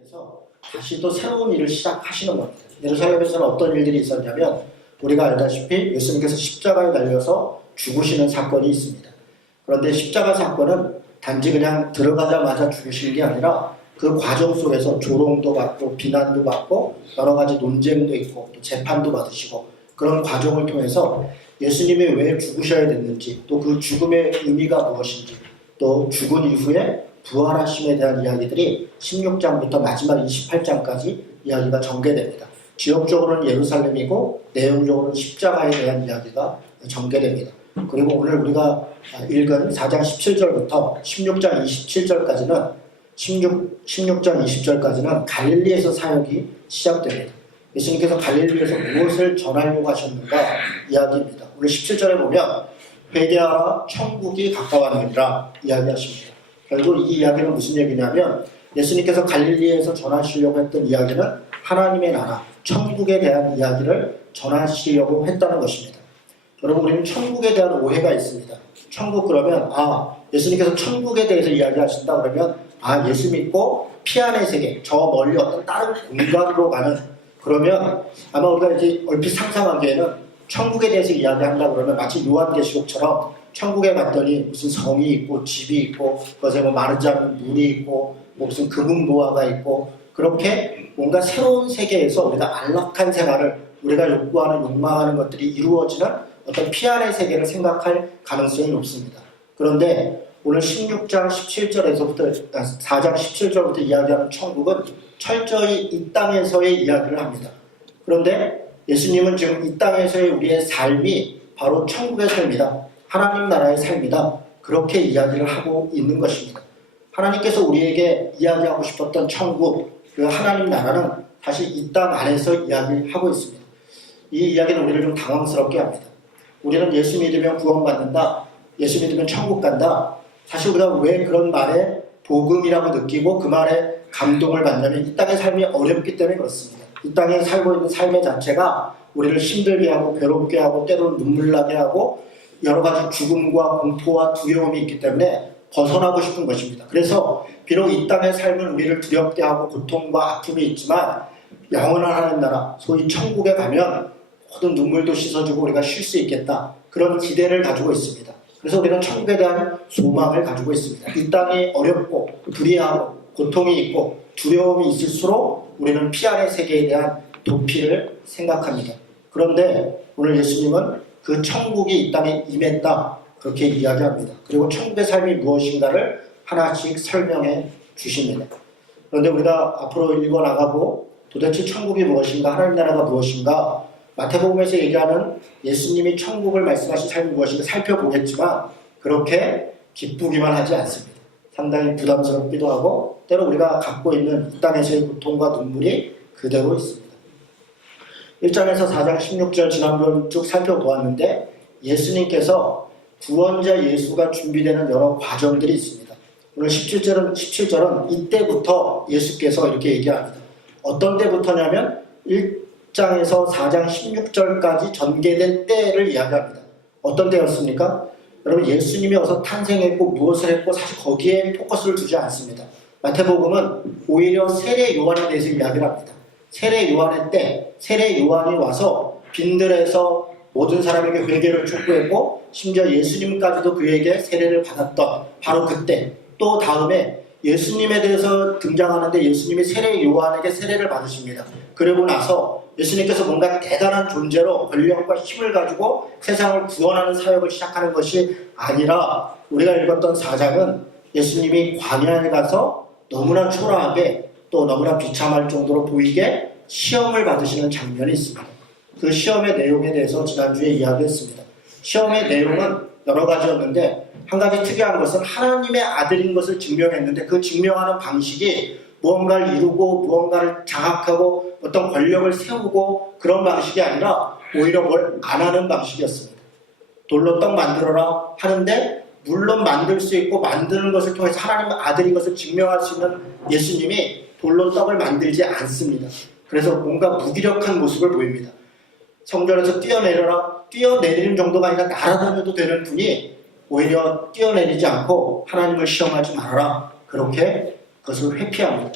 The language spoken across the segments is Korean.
그래서 다시 또 새로운 일을 시작하시는 겁니다. 예루살렘에서는 어떤 일들이 있었냐면 우리가 알다시피 예수님께서 십자가에 달려서 죽으시는 사건이 있습니다. 그런데 십자가 사건은 단지 그냥 들어가자마자 죽으시는 게 아니라 그 과정 속에서 조롱도 받고 비난도 받고 여러 가지 논쟁도 있고 또 재판도 받으시고 그런 과정을 통해서 예수님이 왜 죽으셔야 됐는지 또 그 죽음의 의미가 무엇인지 또 죽은 이후에 부활하심에 대한 이야기들이 16장부터 마지막 28장까지 이야기가 전개됩니다. 지역적으로는 예루살렘이고 내용적으로는 십자가에 대한 이야기가 전개됩니다. 그리고 오늘 우리가 읽은 4장 17절부터 16장 27절까지는 16장 20절까지는 갈릴리에서 사역이 시작됩니다. 예수님께서 갈릴리에서 무엇을 전하려고 하셨는가 이야기입니다. 오늘 17절에 보면 회개하라 천국이 가까웠느니라 이야기하십니다. 결국 이 이야기는 무슨 얘기냐면 예수님께서 갈릴리에서 전하시려고 했던 이야기는 하나님의 나라, 천국에 대한 이야기를 전하시려고 했다는 것입니다. 여러분 우리는 천국에 대한 오해가 있습니다. 천국 그러면 예수님께서 천국에 대해서 이야기하신다 그러면 예수 믿고 피안의 세계, 저 멀리 어떤 다른 공간으로 가는 그러면 아마 우리가 이제 얼핏 상상하기에는 천국에 대해서 이야기한다 그러면 마치 요한계시록처럼 천국에 갔더니 무슨 성이 있고 집이 있고 그것에 뭐 마르지 않는 문이 있고 무슨 금은보화가 있고 그렇게 뭔가 새로운 세계에서 우리가 안락한 생활을 우리가 욕구하는 욕망하는 것들이 이루어지는 어떤 피안의 세계를 생각할 가능성이 높습니다. 그런데 오늘 16장 17절에서부터 4장 17절부터 이야기하는 천국은 철저히 이 땅에서의 이야기를 합니다. 그런데 예수님은 지금 이 땅에서의 우리의 삶이 바로 천국의 삶이다. 하나님 나라의 삶이다. 그렇게 이야기를 하고 있는 것입니다. 하나님께서 우리에게 이야기하고 싶었던 천국, 그 하나님 나라는 사실 이 땅 안에서 이야기하고 있습니다. 이 이야기는 우리를 좀 당황스럽게 합니다. 우리는 예수 믿으면 구원받는다. 예수 믿으면 천국 간다. 사실 우리가 왜 그런 말에 복음이라고 느끼고 그 말에 감동을 받냐면 이 땅의 삶이 어렵기 때문에 그렇습니다. 이 땅에 살고 있는 삶의 자체가 우리를 힘들게 하고 괴롭게 하고 때로는 눈물 나게 하고 여러 가지 죽음과 공포와 두려움이 있기 때문에 벗어나고 싶은 것입니다. 그래서 비록 이 땅의 삶은 우리를 두렵게 하고 고통과 아픔이 있지만 영원한 하나님 나라, 소위 천국에 가면 모든 눈물도 씻어주고 우리가 쉴 수 있겠다. 그런 기대를 가지고 있습니다. 그래서 우리는 천국에 대한 소망을 가지고 있습니다. 이 땅이 어렵고 불의하고 고통이 있고 두려움이 있을수록 우리는 피안의 세계에 대한 도피를 생각합니다. 그런데 오늘 예수님은 그 천국이 이 땅에 임했다 그렇게 이야기합니다. 그리고 천국의 삶이 무엇인가를 하나씩 설명해 주십니다. 그런데 우리가 앞으로 읽어나가고 도대체 천국이 무엇인가 하나님 나라가 무엇인가 마태복음에서 얘기하는 예수님이 천국을 말씀하신 삶이 무엇인가 살펴보겠지만 그렇게 기쁘기만 하지 않습니다. 상당히 부담스럽기도 하고 때로 우리가 갖고 있는 이 땅에서의 고통과 눈물이 그대로 있습니다. 1장에서 4장 16절 지난번 쭉 살펴보았는데 예수님께서 구원자 예수가 준비되는 여러 과정들이 있습니다. 오늘 17절은 이때부터 예수께서 이렇게 얘기합니다. 어떤 때부터냐면 1장에서 4장 16절까지 전개된 때를 이야기합니다. 어떤 때였습니까? 여러분 예수님이 어서 탄생했고 무엇을 했고 사실 거기에 포커스를 두지 않습니다. 마태복음은 오히려 세례 요한에 대해서 이야기를 합니다. 세례 요한의 때 세례 요한이 와서 빈들에서 모든 사람에게 회개를 촉구했고 심지어 예수님까지도 그에게 세례를 받았던 바로 그때 또 다음에 예수님에 대해서 등장하는데 예수님이 세례 요한에게 세례를 받으십니다. 그러고 나서 예수님께서 뭔가 대단한 존재로 권력과 힘을 가지고 세상을 구원하는 사역을 시작하는 것이 아니라 우리가 읽었던 4장은 예수님이 광야에 가서 너무나 초라하게 또 너무나 비참할 정도로 보이게 시험을 받으시는 장면이 있습니다. 그 시험의 내용에 대해서 지난주에 이야기했습니다. 시험의 내용은 여러 가지였는데 한 가지 특이한 것은 하나님의 아들인 것을 증명했는데 그 증명하는 방식이 무언가를 이루고 무언가를 장악하고 어떤 권력을 세우고 그런 방식이 아니라 오히려 뭘 안 하는 방식이었습니다. 돌로 떡 만들어라 하는데 물론 만들 수 있고 만드는 것을 통해서 하나님의 아들인 것을 증명할 수 있는 예수님이 돌로 떡을 만들지 않습니다. 그래서 뭔가 무기력한 모습을 보입니다. 성전에서 뛰어내려라, 뛰어내리는 정도가 아니라 날아다녀도 되는 분이 오히려 뛰어내리지 않고 하나님을 시험하지 말아라 그렇게 그것을 회피합니다.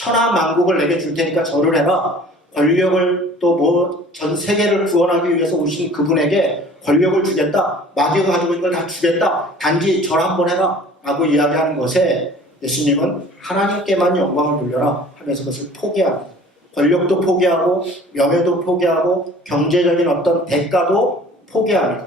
천하 만국을 내게 줄 테니까 절을 해라. 권력을 또 뭐 전 세계를 구원하기 위해서 오신 그분에게 권력을 주겠다. 마귀가 가지고 있는 걸 다 주겠다. 단지 절 한번 해라. 라고 이야기하는 것에 예수님은 하나님께만 영광을 돌려라 하면서 그것을 포기합니다. 권력도 포기하고 명예도 포기하고 경제적인 어떤 대가도 포기합니다.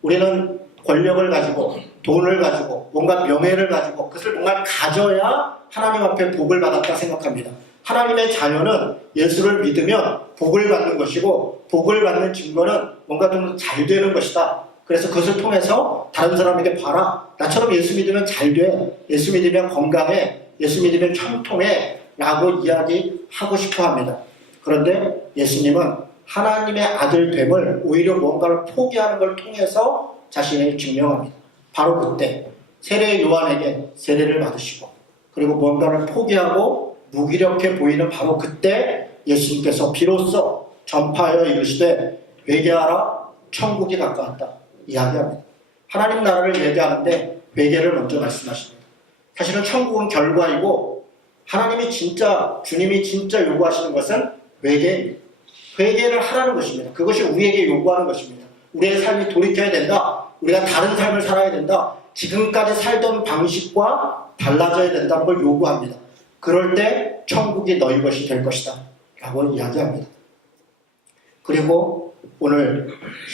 우리는 권력을 가지고 돈을 가지고 뭔가 명예를 가지고 그것을 뭔가 가져야 하나님 앞에 복을 받았다 생각합니다. 하나님의 자녀는 예수를 믿으면 복을 받는 것이고 복을 받는 증거는 뭔가 좀 잘 되는 것이다. 그래서 그것을 통해서 다른 사람에게 봐라. 나처럼 예수 믿으면 잘 돼. 예수 믿으면 건강해. 예수 믿으면 형통해. 라고 이야기하고 싶어 합니다. 그런데 예수님은 하나님의 아들됨을 오히려 뭔가를 포기하는 걸 통해서 자신을 증명합니다. 바로 그때 세례 요한에게 세례를 받으시고 그리고 뭔가를 포기하고 무기력해 보이는 바로 그때 예수님께서 비로소 전파하여 이르시되 회개하라 천국이 가까웠다 이야기합니다. 하나님 나라를 얘기하는데 회개를 먼저 말씀하십니다. 사실은 천국은 결과이고 하나님이 진짜 주님이 진짜 요구하시는 것은 회개입니다. 회개를 하라는 것입니다. 그것이 우리에게 요구하는 것입니다. 우리의 삶이 돌이켜야 된다. 우리가 다른 삶을 살아야 된다. 지금까지 살던 방식과 달라져야 된다는 걸 요구합니다. 그럴 때 천국이 너희 것이 될 것이다 라고 이야기합니다. 그리고 오늘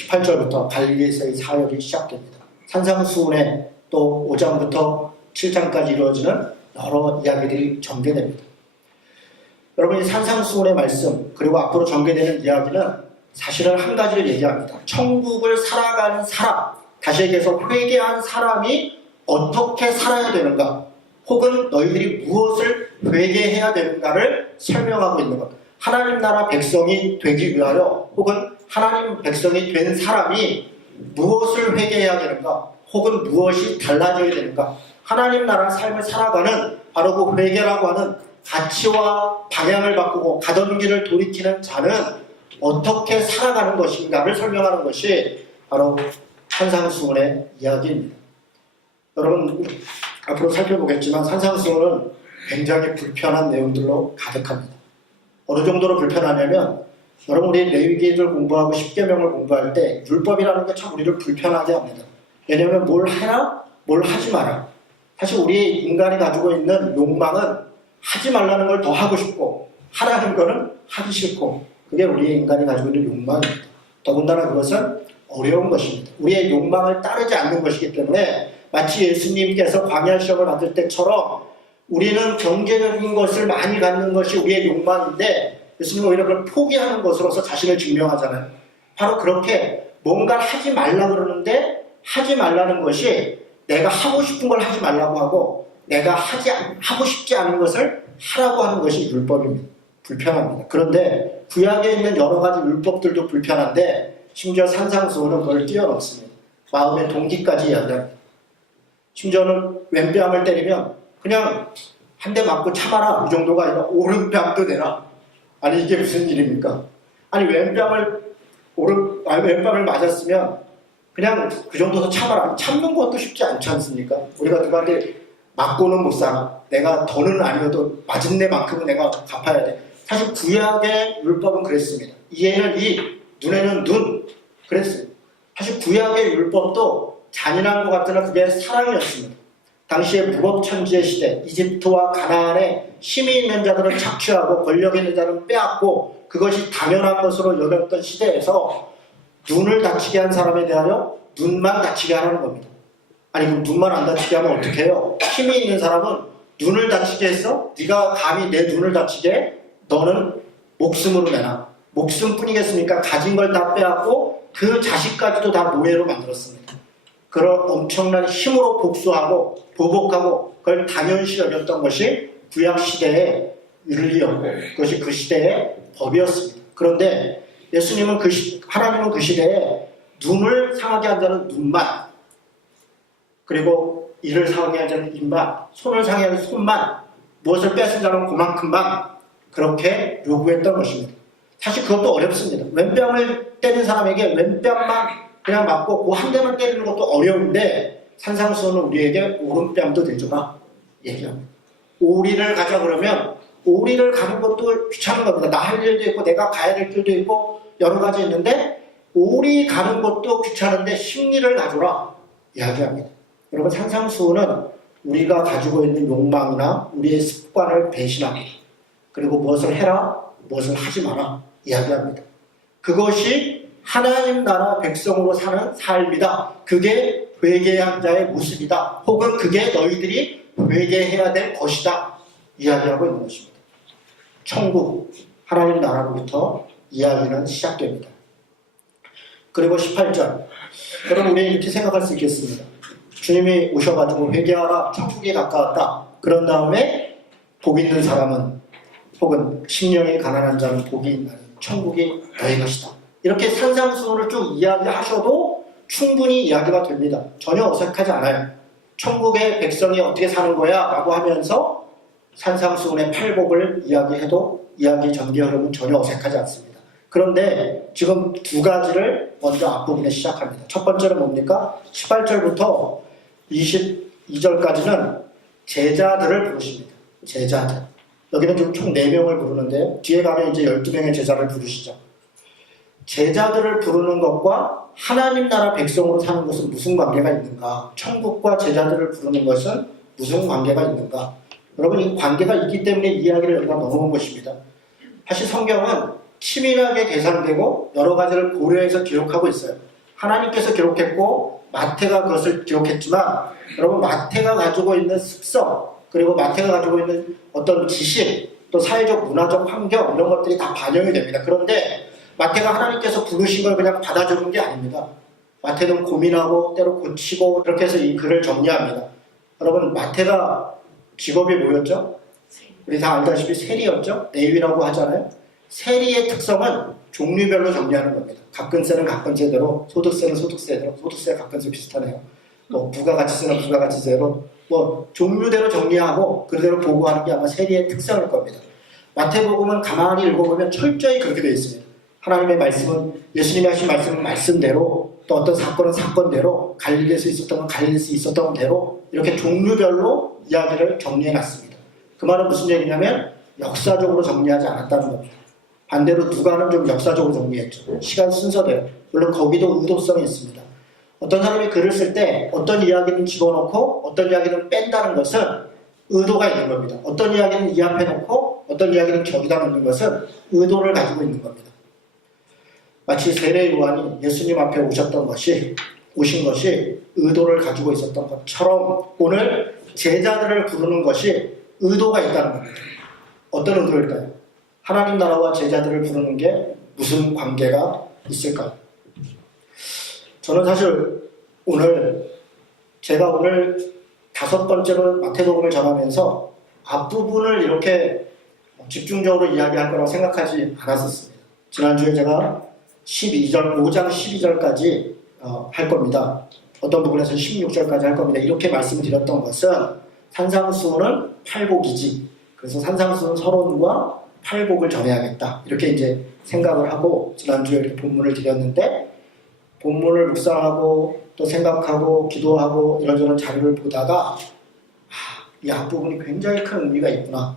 18절부터 갈릴리에서의 사역이 시작됩니다. 산상수훈에 또 5장부터 7장까지 이루어지는 여러 이야기들이 전개됩니다. 여러분 이 산상수훈의 말씀 그리고 앞으로 전개되는 이야기는 사실은 한 가지를 얘기합니다. 천국을 살아가는 사람, 다시 얘기해서 회개한 사람이 어떻게 살아야 되는가 혹은 너희들이 무엇을 회개해야 되는가를 설명하고 있는 것. 하나님 나라 백성이 되기 위하여 혹은 하나님 백성이 된 사람이 무엇을 회개해야 되는가 혹은 무엇이 달라져야 되는가. 하나님 나라 삶을 살아가는 바로 그 회개라고 하는 가치와 방향을 바꾸고 가던 길을 돌이키는 자는 어떻게 살아가는 것인가를 설명하는 것이 바로 산상수훈의 이야기입니다. 여러분 앞으로 살펴보겠지만 산상수훈은 굉장히 불편한 내용들로 가득합니다. 어느 정도로 불편하냐면 여러분 우리 레위기를 공부하고 십계명을 공부할 때 율법이라는 게 참 우리를 불편하게 합니다. 왜냐하면 뭘 해라 뭘 하지 마라. 사실 우리 인간이 가지고 있는 욕망은 하지 말라는 걸 더 하고 싶고 하라는 거는 하기 싫고 그게 우리 인간이 가지고 있는 욕망입니다. 더군다나 그것은 어려운 것입니다. 우리의 욕망을 따르지 않는 것이기 때문에 마치 예수님께서 광야 시험을 받을 때처럼 우리는 경제적인 것을 많이 갖는 것이 우리의 욕망인데 예수님은 오히려 그걸 포기하는 것으로서 자신을 증명하잖아요. 바로 그렇게 뭔가를 하지 말라 그러는데 하지 말라는 것이 내가 하고 싶은 걸 하지 말라고 하고 내가 하고 싶지 않은 것을 하라고 하는 것이 율법입니다. 불편합니다. 그런데 구약에 있는 여러 가지 율법들도 불편한데 심지어 산상수훈은 그걸 뛰어넘습니다. 마음의 동기까지 이야기합니다. 심지어는 왼뺨을 때리면 그냥 한 대 맞고 참아라 이 정도가 아니라 오른뺨도 내라. 아니 이게 무슨 일입니까? 아니 왼뺨을 맞았으면 그냥 그 정도서 참아라. 참는 것도 쉽지 않지 않습니까? 우리가 누구한테 맞고는 못 살아. 내가 더는 아니어도 맞은 데만큼은 내가 갚아야 돼. 사실 구약의 율법은 그랬습니다. 이에는 이, 눈에는 눈 그랬습니다. 사실 구약의 율법도 잔인한 것 같으나 그게 사랑이었습니다. 당시의 무법천지의 시대, 이집트와 가나안에 힘이 있는 자들은 착취하고 권력 있는 자들은 빼앗고 그것이 당연한 것으로 여겼던 시대에서 눈을 다치게 한 사람에 대하여 눈만 다치게 하라는 겁니다. 아니 그럼 눈만 안 다치게 하면 어떻게 해요? 힘이 있는 사람은 눈을 다치게 했어? 네가 감히 내 눈을 다치게 해? 너는 목숨으로 내놔. 목숨뿐이겠습니까? 가진 걸 다 빼앗고 그 자식까지도 다 노예로 만들었습니다. 그런 엄청난 힘으로 복수하고 보복하고 그걸 당연시 여겼던 것이 구약시대의 윤리였고 그것이 그 시대의 법이었습니다. 그런데 예수님은 하나님은 그 시대에 눈을 상하게 한 자는 눈만 그리고 이를 상하게 한 자는 입만 손을 상하게 한 자는 손만 무엇을 뺏은 자는 그만큼만 그렇게 요구했던 것입니다. 사실 그것도 어렵습니다. 왼뺨을 때린 사람에게 왼뺨만 그냥 맞고 그 한 대만 때리는 것도 어려운데 산상수훈은 우리에게 오른뺨도 대줘라 얘기합니다. 오리를 가자 그러면 오리를 가는 것도 귀찮은 겁니다. 나 할 일도 있고 내가 가야 될 길도 있고 여러 가지 있는데 오리 가는 것도 귀찮은데 심리를 가져라 이야기합니다. 여러분 산상수훈은 우리가 가지고 있는 욕망이나 우리의 습관을 배신합니다. 그리고 무엇을 해라, 무엇을 하지 마라 이야기합니다. 그것이 하나님 나라 백성으로 사는 삶이다. 그게 회개한 자의 모습이다. 혹은 그게 너희들이 회개해야 될 것이다. 이야기하고 있는 것입니다. 천국, 하나님 나라로부터 이야기는 시작됩니다. 그리고 18절. 여러분 우리 이렇게 생각할 수 있겠습니다. 주님이 오셔가지고 회개하라, 천국이 가까웠다. 그런 다음에 복 있는 사람은 혹은 심령이 가난한 자는 복이 있나니 천국이 너희 것이다. 이렇게 산상수훈을 쭉 이야기하셔도 충분히 이야기가 됩니다. 전혀 어색하지 않아요. 천국의 백성이 어떻게 사는 거야? 라고 하면서 산상수훈의 팔복을 이야기해도 이야기 전개 흐름은 전혀 어색하지 않습니다. 그런데 지금 두 가지를 먼저 앞부분에 시작합니다. 첫 번째는 뭡니까? 18절부터 22절까지는 제자들을 부르십니다. 제자들. 여기는 지금 총 4명을 부르는데요. 뒤에 가면 이제 12명의 제자를 부르시죠. 제자들을 부르는 것과 하나님 나라 백성으로 사는 것은 무슨 관계가 있는가? 천국과 제자들을 부르는 것은 무슨 관계가 있는가? 여러분 이 관계가 있기 때문에 이야기를 여기가 넣어놓은 것입니다. 사실 성경은 치밀하게 계산되고 여러 가지를 고려해서 기록하고 있어요. 하나님께서 기록했고 마태가 그것을 기록했지만 여러분 마태가 가지고 있는 습성 그리고 마태가 가지고 있는 어떤 지식 또 사회적 문화적 환경 이런 것들이 다 반영이 됩니다. 그런데 마태가 하나님께서 부르신 걸 그냥 받아주는 게 아닙니다. 마태는 고민하고 때로 고치고 그렇게 해서 이 글을 정리합니다. 여러분 마태가 직업이 뭐였죠? 우리 다 알다시피 세리였죠? 레위라고 하잖아요. 세리의 특성은 종류별로 정리하는 겁니다. 가끔세는 가끔세대로, 소득세는 소득세대로, 소득세 가끔세 비슷하네요. 뭐 부가가치세는 부가가치세로, 뭐 종류대로 정리하고 그대로 보고하는 게 아마 세리의 특성일 겁니다. 마태복음은 가만히 읽어보면 철저히 그렇게 되어 있습니다. 하나님의 말씀은 예수님이 하신 말씀은 말씀대로 또 어떤 사건은 사건대로 갈릴리에서 있었던 건 갈릴리에서 있었던 대로 이렇게 종류별로 이야기를 정리해놨습니다. 그 말은 무슨 얘기냐면 역사적으로 정리하지 않았다는 겁니다. 반대로 누가는 좀 역사적으로 정리했죠. 시간 순서대로. 물론 거기도 의도성이 있습니다. 어떤 사람이 글을 쓸 때 어떤 이야기는 집어넣고 어떤 이야기는 뺀다는 것은 의도가 있는 겁니다. 어떤 이야기는 이 앞에 놓고 어떤 이야기는 저기다 놓는 것은 의도를 가지고 있는 겁니다. 마치 세례 요한이 예수님 앞에 오신 것이 의도를 가지고 있었던 것처럼 오늘 제자들을 부르는 것이 의도가 있다는 겁니다. 어떤 의도일까요? 하나님 나라와 제자들을 부르는 게 무슨 관계가 있을까요? 저는 사실 제가 오늘 5번째로 마태복음을 전하면서 앞부분을 이렇게 집중적으로 이야기할 거라고 생각하지 않았었습니다. 지난주에 제가 5장 12절까지 할 겁니다. 어떤 부분에서 16절까지 할 겁니다. 이렇게 말씀드렸던 것은 산상수훈은 팔복이지. 그래서 산상수훈 서론과 팔복을 전해야겠다. 이렇게 이제 생각을 하고 지난주에 이렇게 본문을 드렸는데 본문을 묵상하고 또 생각하고 기도하고 이런저런 자료를 보다가 이 앞부분이 굉장히 큰 의미가 있구나.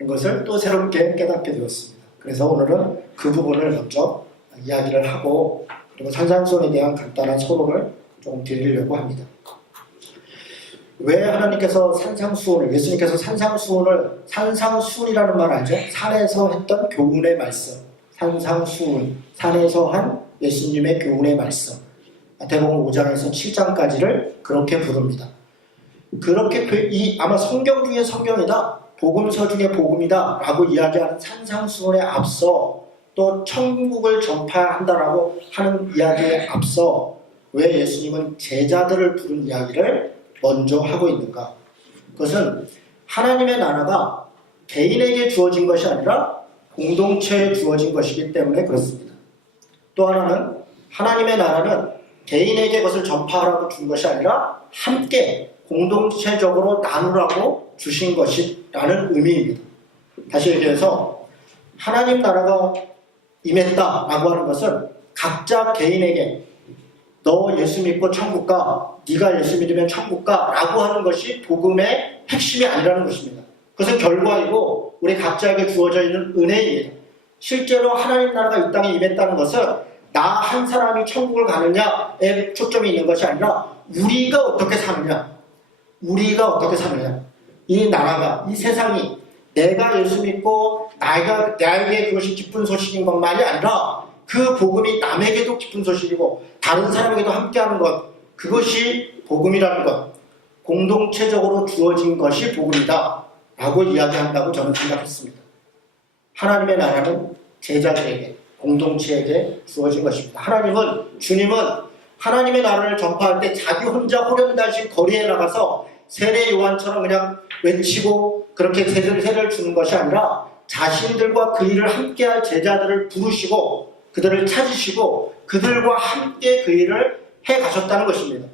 이것을 또 새롭게 깨닫게 되었습니다. 그래서 오늘은 그 부분을 먼저 이야기를 하고 그리고 산상수훈에 대한 간단한 서론을 좀 드리려고 합니다. 왜 하나님께서 예수님께서 산상수훈이라는 말 알죠? 산에서 했던 교훈의 말씀. 산상수훈, 산에서 한 예수님의 교훈의 말씀. 마태복음 5장에서 7장까지를 그렇게 부릅니다. 그렇게 아마 성경 중에 성경이다, 복음서 중에 복음이다 라고 이야기하는 산상수훈에 앞서 또 천국을 전파한다라고 하는 이야기에 앞서 왜 예수님은 제자들을 부른 이야기를 먼저 하고 있는가? 그것은 하나님의 나라가 개인에게 주어진 것이 아니라 공동체에 주어진 것이기 때문에 그렇습니다. 또 하나는 하나님의 나라는 개인에게 그것을 전파하라고 준 것이 아니라 함께 공동체적으로 나누라고 주신 것이라는 의미입니다. 다시 얘기해서 하나님 나라가 임했다라고 하는 것은 각자 개인에게 너 예수 믿고 천국 가, 네가 예수 믿으면 천국 가 라고 하는 것이 복음의 핵심이 아니라는 것입니다. 그것은 결과이고 우리 각자에게 주어져 있는 은혜입니다. 실제로 하나님 나라가 이 땅에 임했다는 것은 나 한 사람이 천국을 가느냐에 초점이 있는 것이 아니라 우리가 어떻게 사느냐, 우리가 어떻게 사느냐, 이 나라가, 이 세상이 내가 예수 믿고 나에게 그것이 기쁜 소식인 것만이 아니라 그 복음이 남에게도 기쁜 소식이고 다른 사람에게도 함께하는 것, 그것이 복음이라는 것, 공동체적으로 주어진 것이 복음이다 라고 이야기한다고 저는 생각했습니다. 하나님의 나라는 제자들에게, 공동체에게 주어진 것입니다. 주님은 하나님의 나라를 전파할 때 자기 혼자 호련단신 거리에 나가서 세례 요한처럼 그냥 외치고 그렇게 세례를 주는 것이 아니라 자신들과 그 일을 함께할 제자들을 부르시고 그들을 찾으시고 그들과 함께 그 일을 해 가셨다는 것입니다.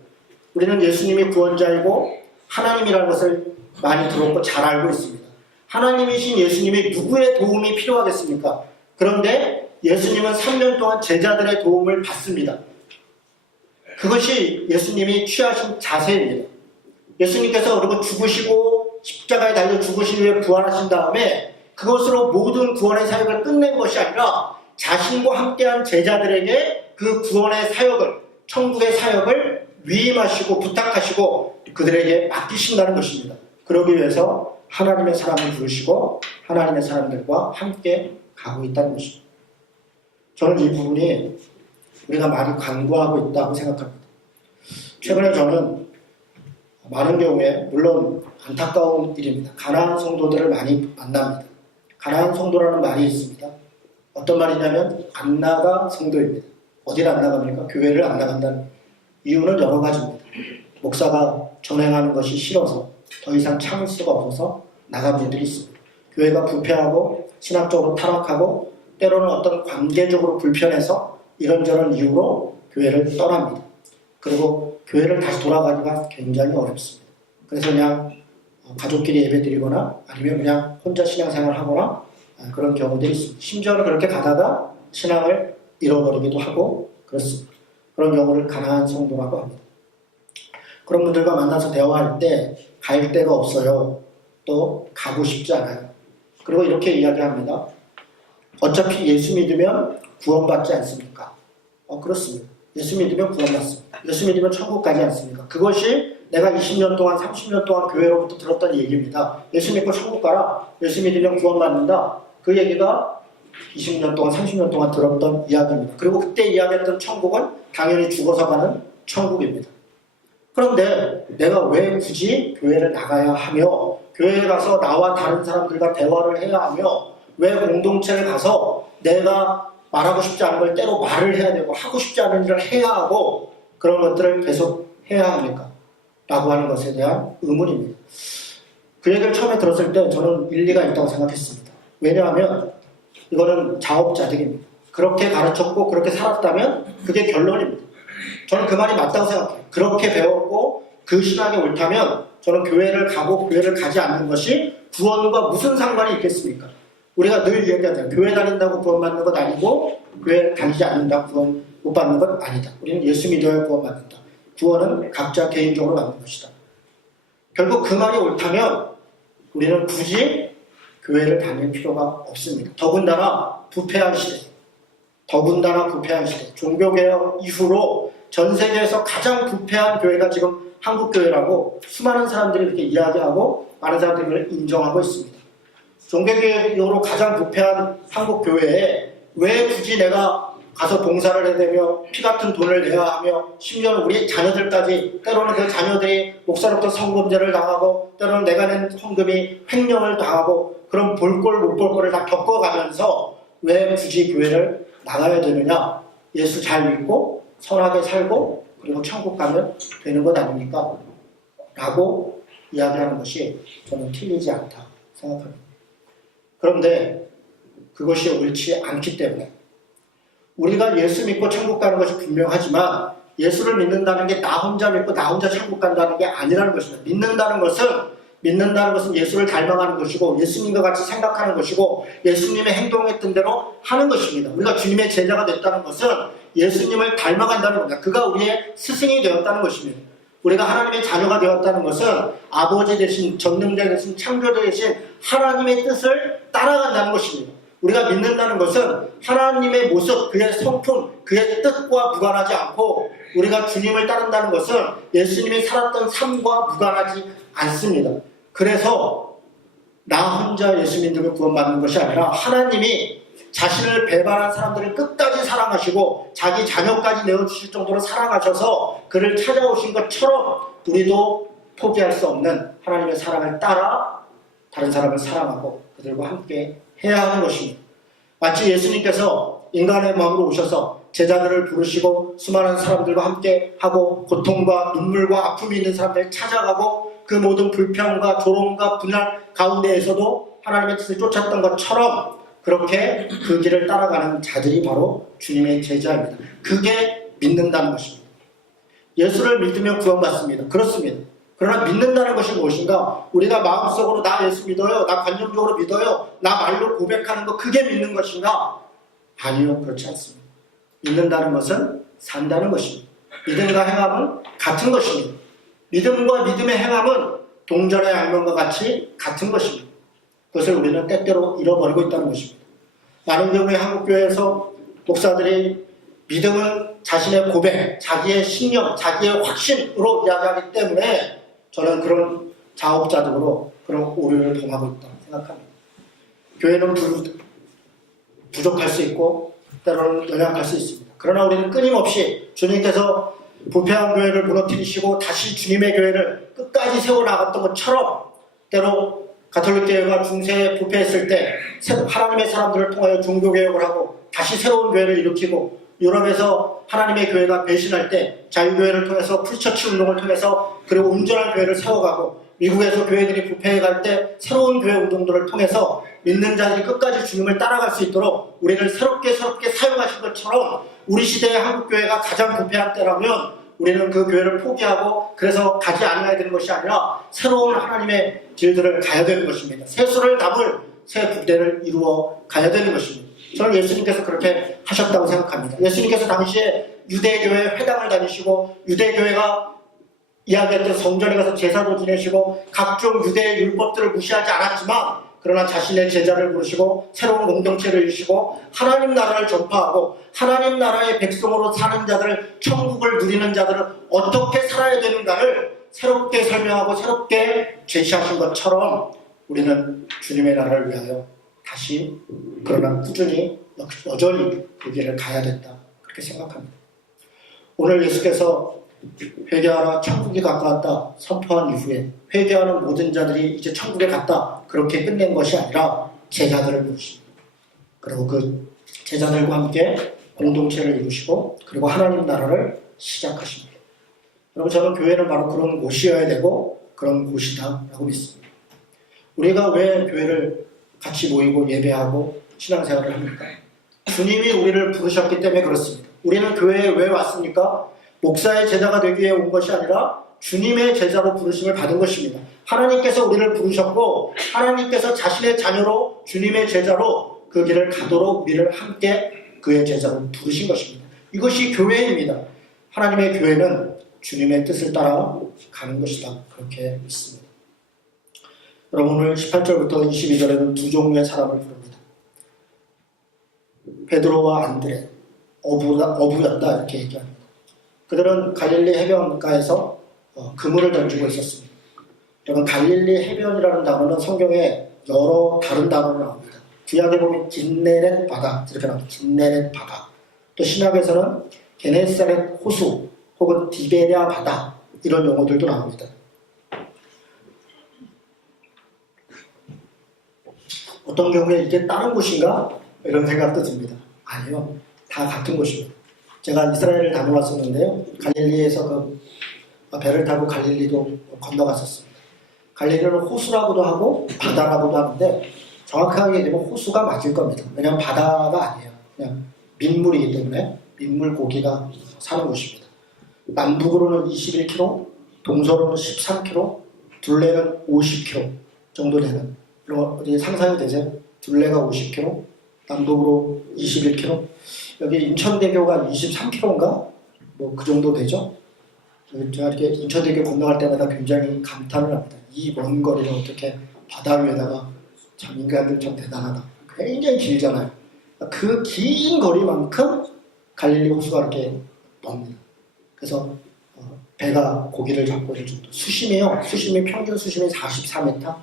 우리는 예수님이 구원자이고 하나님이라는 것을 많이 들었고 잘 알고 있습니다. 하나님이신 예수님이 누구의 도움이 필요하겠습니까? 그런데 예수님은 3년 동안 제자들의 도움을 받습니다. 그것이 예수님이 취하신 자세입니다. 예수님께서 그리고 죽으시고 십자가에 달려 죽으신 후에 부활하신 다음에 그것으로 모든 구원의 사역을 끝낸 것이 아니라 자신과 함께한 제자들에게 그 구원의 사역을, 천국의 사역을 위임하시고 부탁하시고 그들에게 맡기신다는 것입니다. 그러기 위해서 하나님의 사람을 부르시고 하나님의 사람들과 함께 가고 있다는 것입니다. 저는 이 부분이 우리가 많이 간과하고 있다고 생각합니다. 최근에 저는 많은 경우에 물론 안타까운 일입니다. 가난한 성도들을 많이 만납니다. 가난한 성도라는 말이 있습니다. 어떤 말이냐면 안 나가 성도입니다. 어디를 안 나갑니까? 교회를 안 나간다는 이유는 여러 가지입니다. 목사가 전행하는 것이 싫어서 더 이상 참을 수가 없어서 나간 분들이 있습니다. 교회가 부패하고 신학적으로 타락하고 때로는 어떤 관계적으로 불편해서 이런저런 이유로 교회를 떠납니다. 그리고 교회를 다시 돌아가기가 굉장히 어렵습니다. 그래서 그냥 가족끼리 예배드리거나 아니면 그냥 혼자 신앙생활을 하거나 그런 경우들이 있습니다. 심지어는 그렇게 가다가 신앙을 잃어버리기도 하고 그렇습니다. 그런 경우를 가난한 성도라고 합니다. 그런 분들과 만나서 대화할 때 갈 데가 없어요. 또 가고 싶지 않아요. 그리고 이렇게 이야기합니다. 어차피 예수 믿으면 구원받지 않습니까? 그렇습니다. 예수 믿으면 구원받습니다. 예수 믿으면 천국 가지 않습니까? 그것이 내가 20년 동안 30년 동안 교회로부터 들었던 얘기입니다. 예수 믿고 천국 가라. 예수 믿으면 구원받는다. 그 얘기가 20년 동안 30년 동안 들었던 이야기입니다. 그리고 그때 이야기했던 천국은 당연히 죽어서 가는 천국입니다. 그런데 내가 왜 굳이 교회를 나가야 하며 교회에 가서 나와 다른 사람들과 대화를 해야 하며 왜 공동체를 가서 내가 말하고 싶지 않은 걸 때로 말을 해야 되고 하고 싶지 않은 일을 해야 하고 그런 것들을 계속 해야 합니까? 라고 하는 것에 대한 의문입니다. 그 얘기를 처음에 들었을 때 저는 일리가 있다고 생각했습니다. 왜냐하면 이거는 자업자득입니다. 그렇게 가르쳤고 그렇게 살았다면 그게 결론입니다. 저는 그 말이 맞다고 생각해요. 그렇게 배웠고 그 신학이 옳다면 저는 교회를 가고 교회를 가지 않는 것이 구원과 무슨 상관이 있겠습니까? 우리가 늘 이야기하잖아요. 교회 다닌다고 구원받는 것 아니고 교회 다니지 않는다고 구원 못 받는 것 아니다. 우리는 예수 믿어야 구원받는다. 구원은 각자 개인적으로 받는 것이다. 결국 그 말이 옳다면 우리는 굳이 교회를 다닐 필요가 없습니다. 더군다나 부패한 시대, 종교개혁 이후로 전 세계에서 가장 부패한 교회가 지금 한국교회라고 수많은 사람들이 이렇게 이야기하고 많은 사람들이 그걸 인정하고 있습니다. 종교개혁으로 가장 부패한 한국교회에 왜 굳이 내가 가서 봉사를 해대며 피 같은 돈을 내야 하며 심지어 우리 자녀들까지 때로는 그 자녀들이 목사로부터 성범죄를 당하고 때로는 내가 낸 헌금이 횡령을 당하고 그런 볼 꼴 못 볼 꼴을 다 겪어가면서 왜 굳이 교회를 나가야 되느냐? 예수 잘 믿고 선하게 살고 그리고 천국 가면 되는 것 아닙니까? 라고 이야기하는 것이 저는 틀리지 않다 생각합니다. 그런데 그것이 옳지 않기 때문에 우리가 예수 믿고 천국 가는 것이 분명하지만 예수를 믿는다는 게 나 혼자 믿고 나 혼자 천국 간다는 게 아니라는 것입니다. 믿는다는 것은 예수를 닮아가는 것이고 예수님과 같이 생각하는 것이고 예수님의 행동했던 대로 하는 것입니다. 우리가 주님의 제자가 됐다는 것은 예수님을 닮아간다는 겁니다. 그가 우리의 스승이 되었다는 것입니다. 우리가 하나님의 자녀가 되었다는 것은 아버지 대신 전능자 대신 창조자 대신 하나님의 뜻을 따라간다는 것입니다. 우리가 믿는다는 것은 하나님의 모습, 그의 성품, 그의 뜻과 무관하지 않고 우리가 주님을 따른다는 것은 예수님이 살았던 삶과 무관하지 않습니다. 그래서 나 혼자 예수 믿는 구원받는 것이 아니라 하나님이 자신을 배반한 사람들을 끝까지 사랑하시고 자기 자녀까지 내어주실 정도로 사랑하셔서 그를 찾아오신 것처럼 우리도 포기할 수 없는 하나님의 사랑을 따라 다른 사람을 사랑하고 그들과 함께 해야 하는 것입니다. 마치 예수님께서 인간의 마음으로 오셔서 제자들을 부르시고 수많은 사람들과 함께 하고 고통과 눈물과 아픔이 있는 사람들을 찾아가고 그 모든 불평과 조롱과 분할 가운데에서도 하나님의 뜻을 쫓았던 것처럼 그렇게 그 길을 따라가는 자들이 바로 주님의 제자입니다. 그게 믿는다는 것입니다. 예수를 믿으면 구원받습니다. 그렇습니다. 그러나 믿는다는 것이 무엇인가? 우리가 마음속으로 나 예수 믿어요, 나 관념적으로 믿어요, 나 말로 고백하는 거 그게 믿는 것인가? 아니요, 그렇지 않습니다. 믿는다는 것은 산다는 것입니다. 믿음과 행함은 같은 것입니다. 믿음과 믿음의 행함은 동전의 양면과 같이 같은 것입니다. 그것을 우리는 때때로 잃어버리고 있다는 것입니다. 많은 경우에 한국교회에서 목사들이 믿음은 자신의 고백, 자기의 신념, 자기의 확신으로 이야기하기 때문에 저는 그런 자업자득으로 그런 오류를 범하고 있다고 생각합니다. 교회는 부족할 수 있고 때로는 연약할 수 있습니다. 그러나 우리는 끊임없이 주님께서 부패한 교회를 무너뜨리시고 다시 주님의 교회를 끝까지 세워나갔던 것처럼 때로 가톨릭 교회가 중세에 부패했을 때 하나님의 사람들을 통하여 종교개혁을 하고 다시 새로운 교회를 일으키고 유럽에서 하나님의 교회가 배신할 때 자유교회를 통해서 프리처치 운동을 통해서 그리고 온전한 교회를 세워가고 미국에서 교회들이 부패해갈 때 새로운 교회 운동들을 통해서 믿는 자들이 끝까지 주님을 따라갈 수 있도록 우리를 새롭게 사용하신 것처럼 우리 시대의 한국교회가 가장 부패한 때라면 우리는 그 교회를 포기하고 그래서 가지 않아야 되는 것이 아니라 새로운 하나님의 길들을 가야 되는 것입니다. 새 수를 담을 새 부대를 이루어 가야 되는 것입니다. 저는 예수님께서 그렇게 하셨다고 생각합니다. 예수님께서 당시에 유대교회 회당을 다니시고 유대교회가 이야기했던 성전에 가서 제사도 지내시고 각종 유대의 율법들을 무시하지 않았지만 그러나 자신의 제자를 부르시고 새로운 공동체를 이루시고 하나님 나라를 전파하고 하나님 나라의 백성으로 사는 자들, 천국을 누리는 자들은 어떻게 살아야 되는가를 새롭게 설명하고 새롭게 제시하신 것처럼 우리는 주님의 나라를 위하여 다시 그러나 꾸준히 여전히 그 길을 가야 된다 그렇게 생각합니다. 오늘 예수께서 회개하라 천국이 가까웠다 선포한 이후에 회개하는 모든 자들이 이제 천국에 갔다 그렇게 끝낸 것이 아니라 제자들을 부르십니다. 그리고 그 제자들과 함께 공동체를 이루시고 그리고 하나님 나라를 시작하십니다. 여러분 저는 교회는 바로 그런 곳이어야 되고 그런 곳이다 라고 믿습니다. 우리가 왜 교회를 같이 모이고 예배하고 신앙생활을 합니까? 주님이 우리를 부르셨기 때문에 그렇습니다. 우리는 교회에 왜 왔습니까? 목사의 제자가 되기 위해 온 것이 아니라 주님의 제자로 부르심을 받은 것입니다. 하나님께서 우리를 부르셨고 하나님께서 자신의 자녀로 주님의 제자로 그 길을 가도록 우리를 함께 그의 제자로 부르신 것입니다. 이것이 교회입니다. 하나님의 교회는 주님의 뜻을 따라 가는 것이다. 그렇게 믿습니다. 여러분 오늘 18절부터 22절에는 두 종류의 사람을 부릅니다. 베드로와 안드레, 어부였다 이렇게 얘기합니다. 그들은 갈릴리 해변가에서 그물을 던지고 있었습니다. 여러분 갈릴리 해변이라는 단어는 성경에 여러 다른 단어로 나옵니다. 구약에 보면 긴네렛 바다 이렇게 나옵니다. 긴네렛 바다. 또 신약에서는 게네사렛 호수 혹은 디베랴 바다 이런 용어들도 나옵니다. 어떤 경우에 이게 다른 곳인가? 이런 생각도 듭니다. 아니요. 다 같은 곳입니다. 제가 이스라엘을 다녀왔었는데요. 갈릴리에서 그 배를 타고 갈릴리도 건너갔었습니다. 갈릴리는 호수라고도 하고 바다라고도 하는데 정확하게 얘기하면 호수가 맞을 겁니다. 왜냐하면 바다가 아니에요. 그냥 민물이기 때문에 민물 고기가 사는 곳입니다. 남북으로는 21km, 동서로는 13km, 둘레는 50km 정도 되는 어디 상상이 되세요? 둘레가 50km, 남북으로 21km, 여기 인천대교가 23km인가? 뭐 그 정도 되죠? 제가 이렇게 인천대교 건너갈 때마다 굉장히 감탄을 합니다. 이 먼 거리를 어떻게 바다 위에다가 참 인간들 참 대단하다. 굉장히 길잖아요. 그 긴 거리만큼 갈릴리 호수가 이렇게 멉니다. 그래서 배가 고기를 잡고 있을 정도. 수심이요. 수심이 평균 수심이 44m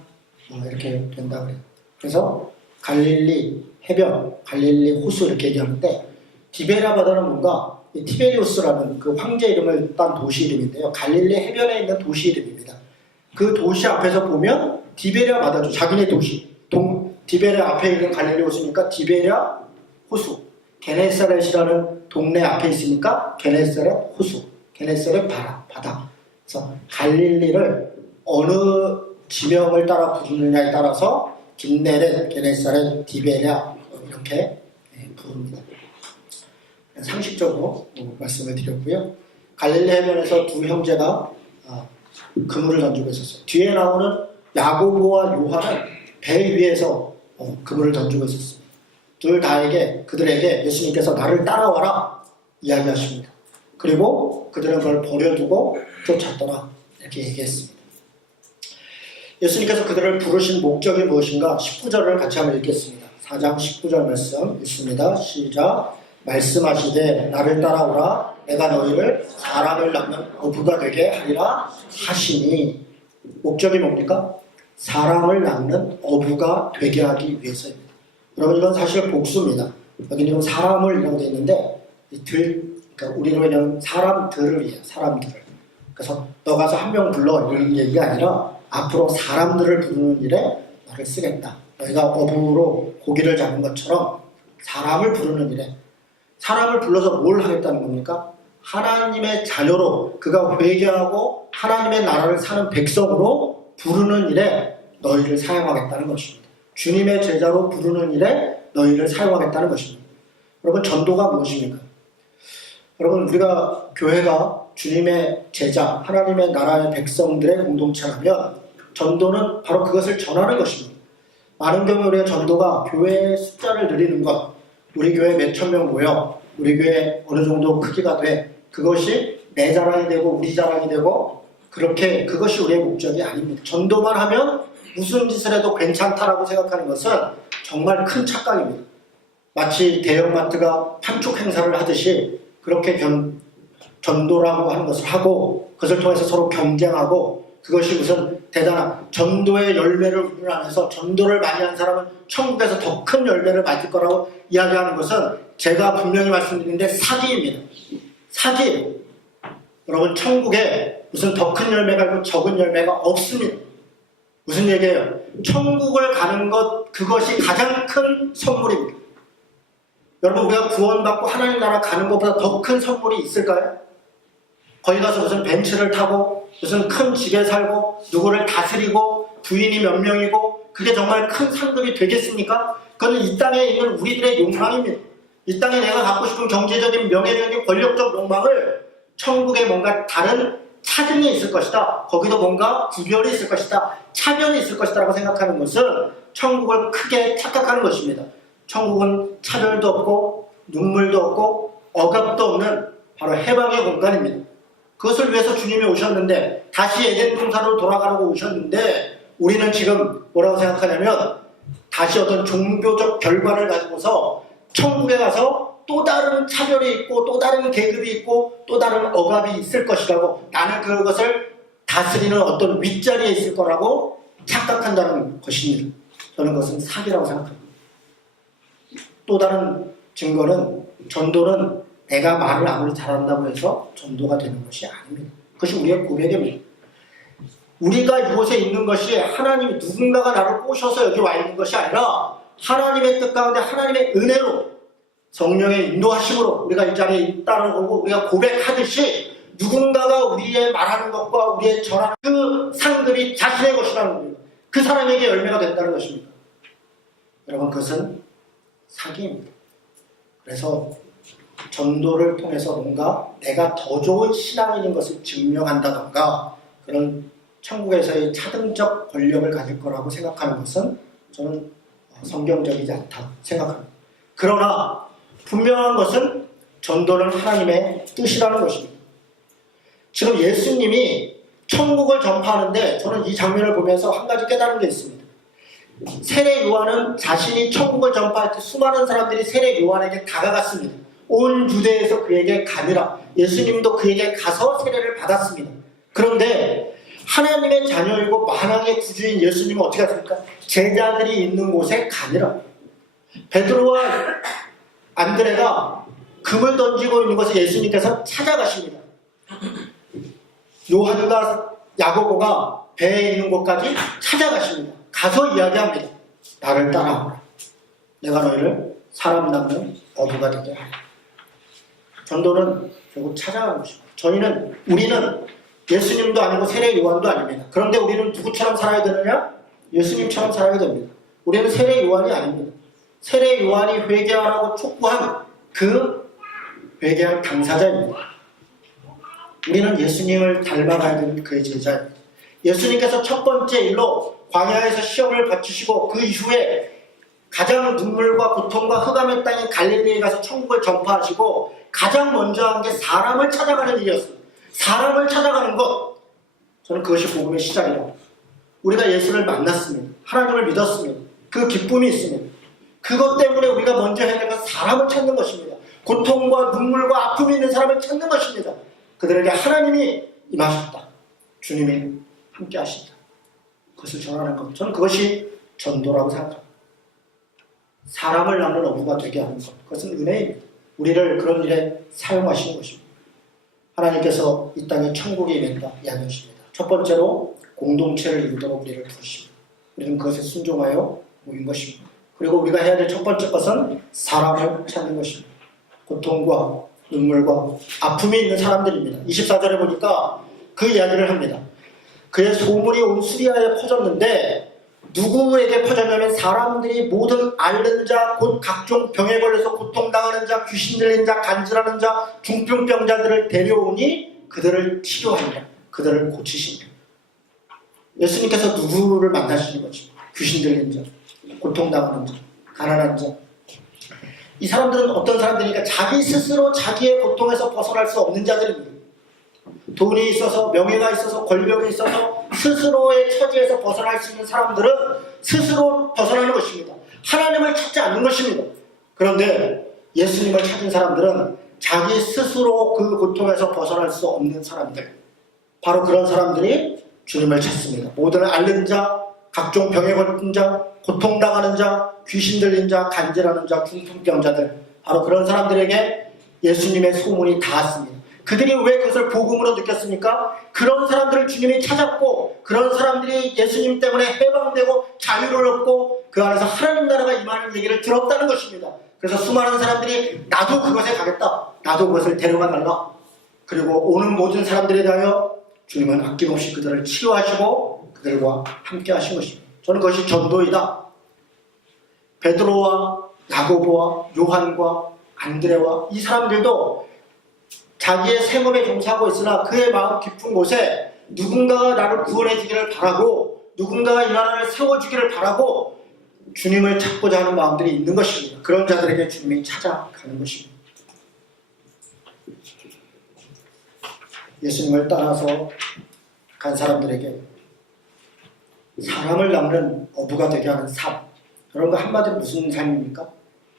이렇게 된다 그래요. 그래서 갈릴리 해변, 갈릴리 호수 이렇게 얘기하는데 디베랴 바다는 뭔가 티베리우스라는 그 황제 이름을 딴 도시 이름인데요. 갈릴리 해변에 있는 도시 이름입니다. 그 도시 앞에서 보면 디베랴 바다죠. 자기네 도시. 디베랴 앞에 있는 갈릴리 호수니까 디베랴 호수. 게네사렛이라는 동네 앞에 있으니까 게네사렛 호수. 게네사렛 바다. 그래서 갈릴리를 어느 지명을 따라 부르느냐에 따라서 긴네렛, 게네사렛, 디베랴 이렇게 부릅니다. 상식적으로 말씀을 드렸고요. 갈릴리 해변에서 두 형제가 그물을 던지고 있었어요. 뒤에 나오는 야고보와 요한은 배 위에서 그물을 던지고 있었습니다. 둘 다에게 그들에게 예수님께서 나를 따라와라 이야기하십니다. 그리고 그들은 그걸 버려두고 쫓았더라 이렇게 얘기했습니다. 예수님께서 그들을 부르신 목적이 무엇인가 19절을 같이 한번 읽겠습니다. 4장 19절 말씀 읽습니다. 시작. 말씀하시되 나를 따라오라 내가 너희를 사람을 낳는 어부가 되게 하리라 하시니. 목적이 뭡니까? 사람을 낳는 어부가 되게 하기 위해서입니다. 여러분 이건 사실 복수입니다. 여기는 사람을 이라고 되어 있는데 그러니까 우리로 그냥 사람들을 위해 사람들을. 그래서 너 가서 한 명 불러 이런 얘기가 아니라 앞으로 사람들을 부르는 일에 너를 쓰겠다. 너희가 어부로 고기를 잡은 것처럼 사람을 부르는 일에. 사람을 불러서 뭘 하겠다는 겁니까? 하나님의 자녀로 그가 회개하고 하나님의 나라를 사는 백성으로 부르는 일에 너희를 사용하겠다는 것입니다. 주님의 제자로 부르는 일에 너희를 사용하겠다는 것입니다. 여러분 전도가 무엇입니까? 여러분 우리가 교회가 주님의 제자, 하나님의 나라의 백성들의 공동체라면 전도는 바로 그것을 전하는 것입니다. 많은 경우 우리가 전도가 교회의 숫자를 늘리는 것, 우리 교회 몇천 명 모여 우리 교회 어느 정도 크기가 돼 그것이 내 자랑이 되고 우리 자랑이 되고 그렇게 그것이 우리의 목적이 아닙니다. 전도만 하면 무슨 짓을 해도 괜찮다라고 생각하는 것은 정말 큰 착각입니다. 마치 대형마트가 판촉 행사를 하듯이 그렇게 전도라고 하는 것을 하고 그것을 통해서 서로 경쟁하고 그것이 무슨 대단한 전도의 열매를 우러나면서 전도를 많이 한 사람은 천국에서 더 큰 열매를 맞을 거라고 이야기하는 것은 제가 분명히 말씀드리는데 사기입니다. 사기예요. 여러분 천국에 무슨 더 큰 열매가 있고 적은 열매가 없습니다. 무슨 얘기예요? 천국을 가는 것 그것이 가장 큰 선물입니다. 여러분 우리가 구원받고 하나님 나라 가는 것보다 더 큰 선물이 있을까요? 거기 가서 무슨 벤츠를 타고 무슨 큰 집에 살고 누구를 다스리고 부인이 몇 명이고 그게 정말 큰 상급이 되겠습니까? 그건 이 땅에 있는 우리들의 욕망입니다. 이 땅에 내가 갖고 싶은 경제적인 명예적인 권력적 욕망을 천국에 뭔가 다른 차등이 있을 것이다. 거기도 뭔가 구별이 있을 것이다. 차별이 있을 것이다 라고 생각하는 것은 천국을 크게 착각하는 것입니다. 천국은 차별도 없고 눈물도 없고 억압도 없는 바로 해방의 공간입니다. 그것을 위해서 주님이 오셨는데 다시 에덴 동산으로 돌아가려고 오셨는데 우리는 지금 뭐라고 생각하냐면 다시 어떤 종교적 결과를 가지고서 천국에 가서 또 다른 차별이 있고 또 다른 계급이 있고 또 다른 억압이 있을 것이라고 나는 그것을 다스리는 어떤 윗자리에 있을 거라고 착각한다는 것입니다. 저는 그것은 사기라고 생각합니다. 또 다른 증거는 전도는 내가 말을 아무리 잘한다고 해서 전도가 되는 것이 아닙니다. 그것이 우리의 고백입니다. 우리가 이곳에 있는 것이 하나님이 누군가가 나를 꼬셔서 여기 와 있는 것이 아니라 하나님의 뜻 가운데 하나님의 은혜로 성령의 인도하심으로 우리가 이 자리에 있다는 거고 우리가 고백하듯이 누군가가 우리의 말하는 것과 우리의 전하는 그 상들이 자신의 것이라는 겁니다. 그 사람에게 열매가 된다는 것입니다. 여러분 그것은 사기입니다. 그래서 전도를 통해서 뭔가 내가 더 좋은 신앙인인 것을 증명한다던가 그런 천국에서의 차등적 권력을 가질 거라고 생각하는 것은 저는 성경적이지 않다 생각합니다. 그러나 분명한 것은 전도는 하나님의 뜻이라는 것입니다. 지금 예수님이 천국을 전파하는데 저는 이 장면을 보면서 한 가지 깨달은 게 있습니다. 세례 요한은 자신이 천국을 전파할 때 수많은 사람들이 세례 요한에게 다가갔습니다. 온 유대에서 그에게 가니라. 예수님도 그에게 가서 세례를 받았습니다. 그런데 하나님의 자녀이고 만왕의 구주인 예수님은 어떻게 하십니까? 제자들이 있는 곳에 가니라. 베드로와 안드레가 금을 던지고 있는 곳에 예수님께서 찾아가십니다. 요한과 야고보가 배에 있는 곳까지 찾아가십니다. 가서 이야기합니다. 나를 따라오라. 내가 너희를 사람 낚는 어부가 되게 하라. 전도는 결국 찾아가는 것입니다. 우리는 예수님도 아니고 세례 요한도 아닙니다. 그런데 우리는 누구처럼 살아야 되느냐? 예수님처럼 살아야 됩니다. 우리는 세례 요한이 아닙니다. 세례 요한이 회개하라고 촉구한 그 회개할 당사자입니다. 우리는 예수님을 닮아가야 되는 그의 제자입니다. 예수님께서 첫 번째 일로 광야에서 시험을 받으시고 그 이후에 가장 눈물과 고통과 흑암의 땅인 갈릴리에 가서 천국을 전파하시고 가장 먼저 한 게 사람을 찾아가는 일이었습니다. 사람을 찾아가는 것, 저는 그것이 복음의 시작이라고. 우리가 예수를 만났습니다. 하나님을 믿었습니다. 그 기쁨이 있습니다. 그것 때문에 우리가 먼저 해야 될 것은 사람을 찾는 것입니다. 고통과 눈물과 아픔이 있는 사람을 찾는 것입니다. 그들에게 하나님이 임하셨다. 주님이 함께 하신다. 그것을 전하는 것. 저는 그것이 전도라고 생각합니다. 사람을 낳는 어부가 되게 하는 것. 그것은 은혜입니다. 우리를 그런 일에 사용하시는 것입니다. 하나님께서 이 땅에 천국이 임했다 이야기하십니다. 첫 번째로 공동체를 이루도록 우리를 부르십니다. 우리는 그것에 순종하여 모인 것입니다. 그리고 우리가 해야 될 첫 번째 것은 사람을 찾는 것입니다. 고통과 눈물과 아픔이 있는 사람들입니다. 24절에 보니까 그 이야기를 합니다. 그의 소문이 온 수리아에 퍼졌는데 누구에게 퍼졌냐면 사람들이 모든 앓는 자, 곧 각종 병에 걸려서 고통당하는 자, 귀신 들린 자, 간질하는 자, 중풍병자들을 데려오니 그들을 치료하니라. 그들을 고치시니라. 예수님께서 누구를 만나시는 거죠? 귀신 들린 자, 고통당하는 자, 가난한 자. 이 사람들은 어떤 사람들이니까 자기 스스로 자기의 고통에서 벗어날 수 없는 자들입니다. 돈이 있어서, 명예가 있어서, 권력이 있어서 스스로의 처지에서 벗어날 수 있는 사람들은 스스로 벗어나는 것입니다. 하나님을 찾지 않는 것입니다. 그런데 예수님을 찾은 사람들은 자기 스스로 그 고통에서 벗어날 수 없는 사람들, 바로 그런 사람들이 주님을 찾습니다. 모든 앓는 자, 각종 병에 걸린 자, 고통당하는 자, 귀신 들린 자, 간질하는 자, 중풍병자들, 바로 그런 사람들에게 예수님의 소문이 닿았습니다. 그들이 왜 그것을 복음으로 느꼈습니까? 그런 사람들을 주님이 찾았고 그런 사람들이 예수님 때문에 해방되고 자유를 얻고 그 안에서 하나님 나라가 임하는 얘기를 들었다는 것입니다. 그래서 수많은 사람들이 나도 그것에 가겠다. 나도 그것을 데려가 달라. 그리고 오는 모든 사람들에 대하여 주님은 아낌없이 그들을 치유하시고 그들과 함께 하신 것입니다. 저는 그것이 전도이다. 베드로와 야고보와 요한과 안드레와 이 사람들도 자기의 생업에 종사하고 있으나 그의 마음 깊은 곳에 누군가가 나를 구원해 주기를 바라고 누군가가 이 나라를 세워주기를 바라고 주님을 찾고자 하는 마음들이 있는 것입니다. 그런 자들에게 주님이 찾아가는 것입니다. 예수님을 따라서 간 사람들에게 사람을 낚는 어부가 되게 하는 삶, 여러분 한마디로 무슨 삶입니까?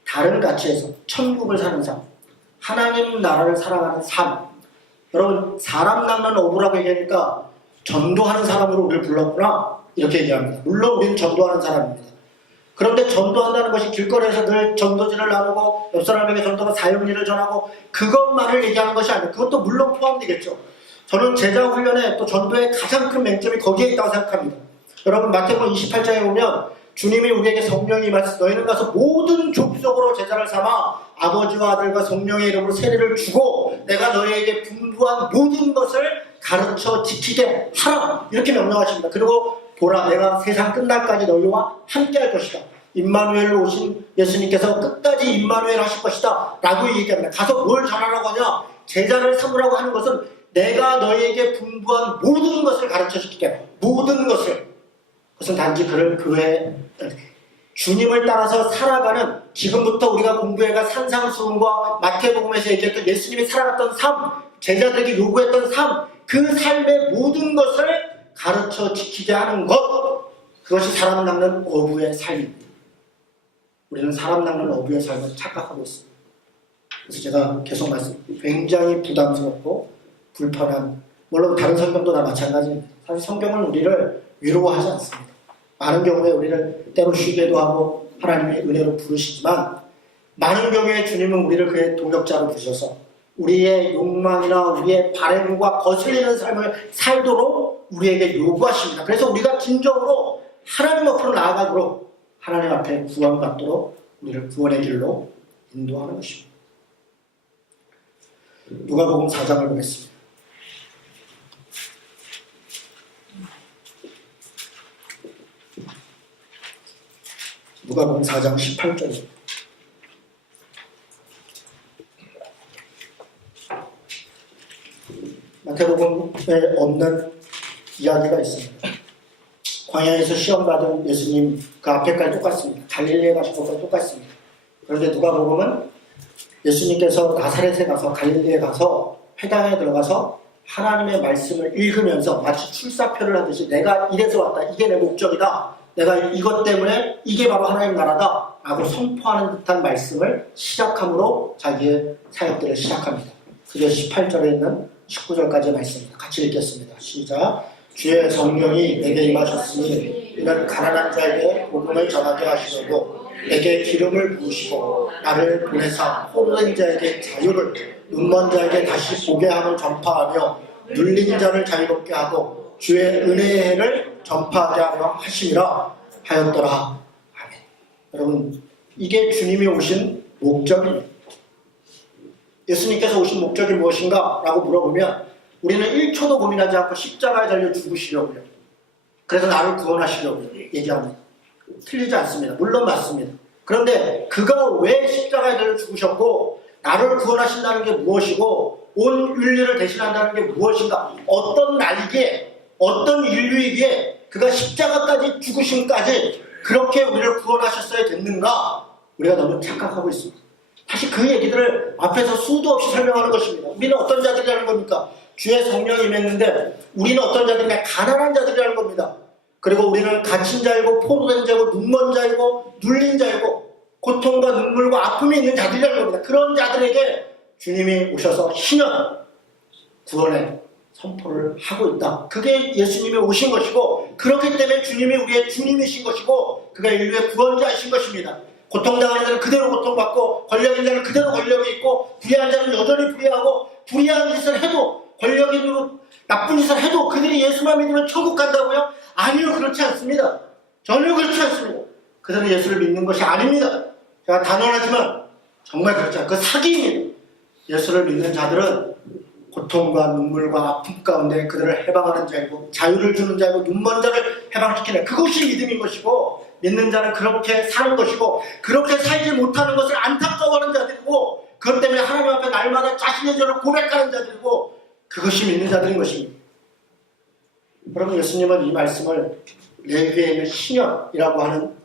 다른 가치에서 천국을 사는 삶, 하나님 나라를 사랑하는 삶. 여러분 사람 낚는 어부라고 얘기하니까 전도하는 사람으로 우리를 불렀구나 이렇게 얘기합니다. 물론 우리는 전도하는 사람입니다. 그런데 전도한다는 것이 길거리에서 늘 전도지를 나누고 옆 사람에게 전도가 사형리를 전하고 그것만을 얘기하는 것이 아니에요. 그것도 물론 포함되겠죠. 저는 제자 훈련에 또 전도의 가장 큰 맹점이 거기에 있다고 생각합니다. 여러분 마태복음 28장에 보면 주님이 우리에게 성령이 임하셔서 너희는 가서 모든 족속으로 제자를 삼아 아버지와 아들과 성령의 이름으로 세례를 주고 내가 너희에게 분부한 모든 것을 가르쳐 지키게 하라 이렇게 명령하십니다. 그리고 보라 내가 세상 끝날까지 너희와 함께 할 것이다. 임마누엘로 오신 예수님께서 끝까지 임마누엘 하실 것이다 라고 얘기합니다. 가서 뭘 전하라고 하냐? 제자를 삼으라고 하는 것은 내가 너희에게 분부한 모든 것을 가르쳐 지키게 하라. 모든 것을. 그것은 단지 그를 교회 주님을 따라서 살아가는 지금부터 우리가 공부해갈 산상수훈과 마태복음에서 얘기했던 예수님이 살아갔던 삶, 제자들에게 요구했던 삶, 그 삶의 모든 것을 가르쳐 지키게 하는 것, 그것이 사람 낚는 어부의 삶입니다. 우리는 사람 낚는 어부의 삶을 착각하고 있습니다. 그래서 제가 계속 굉장히 부담스럽고 불편한, 물론 다른 성경도 다 마찬가지입니다. 사실 성경은 우리를 위로하지 않습니다. 많은 경우에 우리를 때로 쉬게도 하고 하나님의 은혜로 부르시지만, 많은 경우에 주님은 우리를 그의 동역자로 부르셔서 우리의 욕망이나 우리의 바램과 거슬리는 삶을 살도록 우리에게 요구하십니다. 그래서 우리가 진정으로 하나님 앞으로 나아가도록, 하나님 앞에 구원받도록 우리를 구원의 길로 인도하는 것입니다. 누가복음 4장을 보겠습니다. 누가복음 4장 18절입니다. 마태복음에 없는 이야기가 있습니다. 광야에서 시험받은 예수님 그 앞에까지 똑같습니다. 갈릴리에 가신 것과 똑같습니다. 그런데 누가복음은 예수님께서 나사렛에 가서, 갈릴리에 가서 회당에 들어가서 하나님의 말씀을 읽으면서 마치 출사표를 하듯이 내가 이래서 왔다, 이게 내 목적이다, 내가 이것 때문에 이게 바로 하나님 나라다 라고 선포하는 듯한 말씀을 시작함으로 자기의 사역들을 시작합니다. 그게 18절에 있는 19절까지의 말씀입니다. 같이 읽겠습니다. 시작. 주의 성령이 내게 임하셨으니 이는 가난한 자에게 복음을 전하게 하시려고 내게 기름을 부으시고 나를 보내사 포로된 자에게 자유를, 눈먼 자에게 다시 보게 함을 전파하며 눌린 자를 자유롭게 하고 주의 은혜의 해를 전파하게 하려 하심이라 하였더라. 아멘. 여러분, 이게 주님이 오신 목적입니다. 예수님께서 오신 목적이 무엇인가? 라고 물어보면 우리는 1초도 고민하지 않고 십자가에 달려 죽으시려고요. 그래서 나를 구원하시려고 얘기합니다. 틀리지 않습니다. 물론 맞습니다. 그런데 그가 왜 십자가에 달려 죽으셨고 나를 구원하신다는 게 무엇이고 온 인류를 대신한다는 게 무엇인가? 어떤 날이기에, 어떤 인류이기에 그가 십자가까지 죽으심까지 그렇게 우리를 구원하셨어야 됐는가? 우리가 너무 착각하고 있습니다. 다시 그 얘기들을 앞에서 수도 없이 설명하는 것입니다. 우리는 어떤 자들이라는 겁니까? 주의 성령이 임했는데 우리는 어떤 자들이냐? 가난한 자들이라는 겁니다. 그리고 우리는 갇힌 자이고 포로된 자이고 눈먼 자이고 눌린 자이고 고통과 눈물과 아픔이 있는 자들이라는 겁니다. 그런 자들에게 주님이 오셔서 신현, 구원의 선포를 하고 있다. 그게 예수님이 오신 것이고, 그렇기 때문에 주님이 우리의 주님이신 것이고 그가 인류의 구원자이신 것입니다. 고통당하는 자는 그대로 고통받고 권력 있는 자는 그대로 권력이 있고 불의한 자는 여전히 불의하고 불의한 짓을 해도, 권력 있는 나쁜 짓을 해도 그들이 예수만 믿으면 천국 간다고요? 아니요, 그렇지 않습니다. 전혀 그렇지 않습니다. 그들은 예수를 믿는 것이 아닙니다. 제가 단언하지만 정말 그렇지 않아요. 그 사기입니다. 예수를 믿는 자들은 고통과 눈물과 아픔 가운데 그들을 해방하는 자이고 자유를 주는 자이고 눈먼 자를 해방시키는, 그것이 믿음인 것이고, 믿는 자는 그렇게 사는 것이고 그렇게 살지 못하는 것을 안타까워하는 자들이고 그것 때문에 하나님 앞에 날마다 자신의 죄를 고백하는 자들이고, 그것이 믿는 자들인 것입니다. 여러분, 예수님은 이 말씀을 레위기에 있는 신현이라고 하는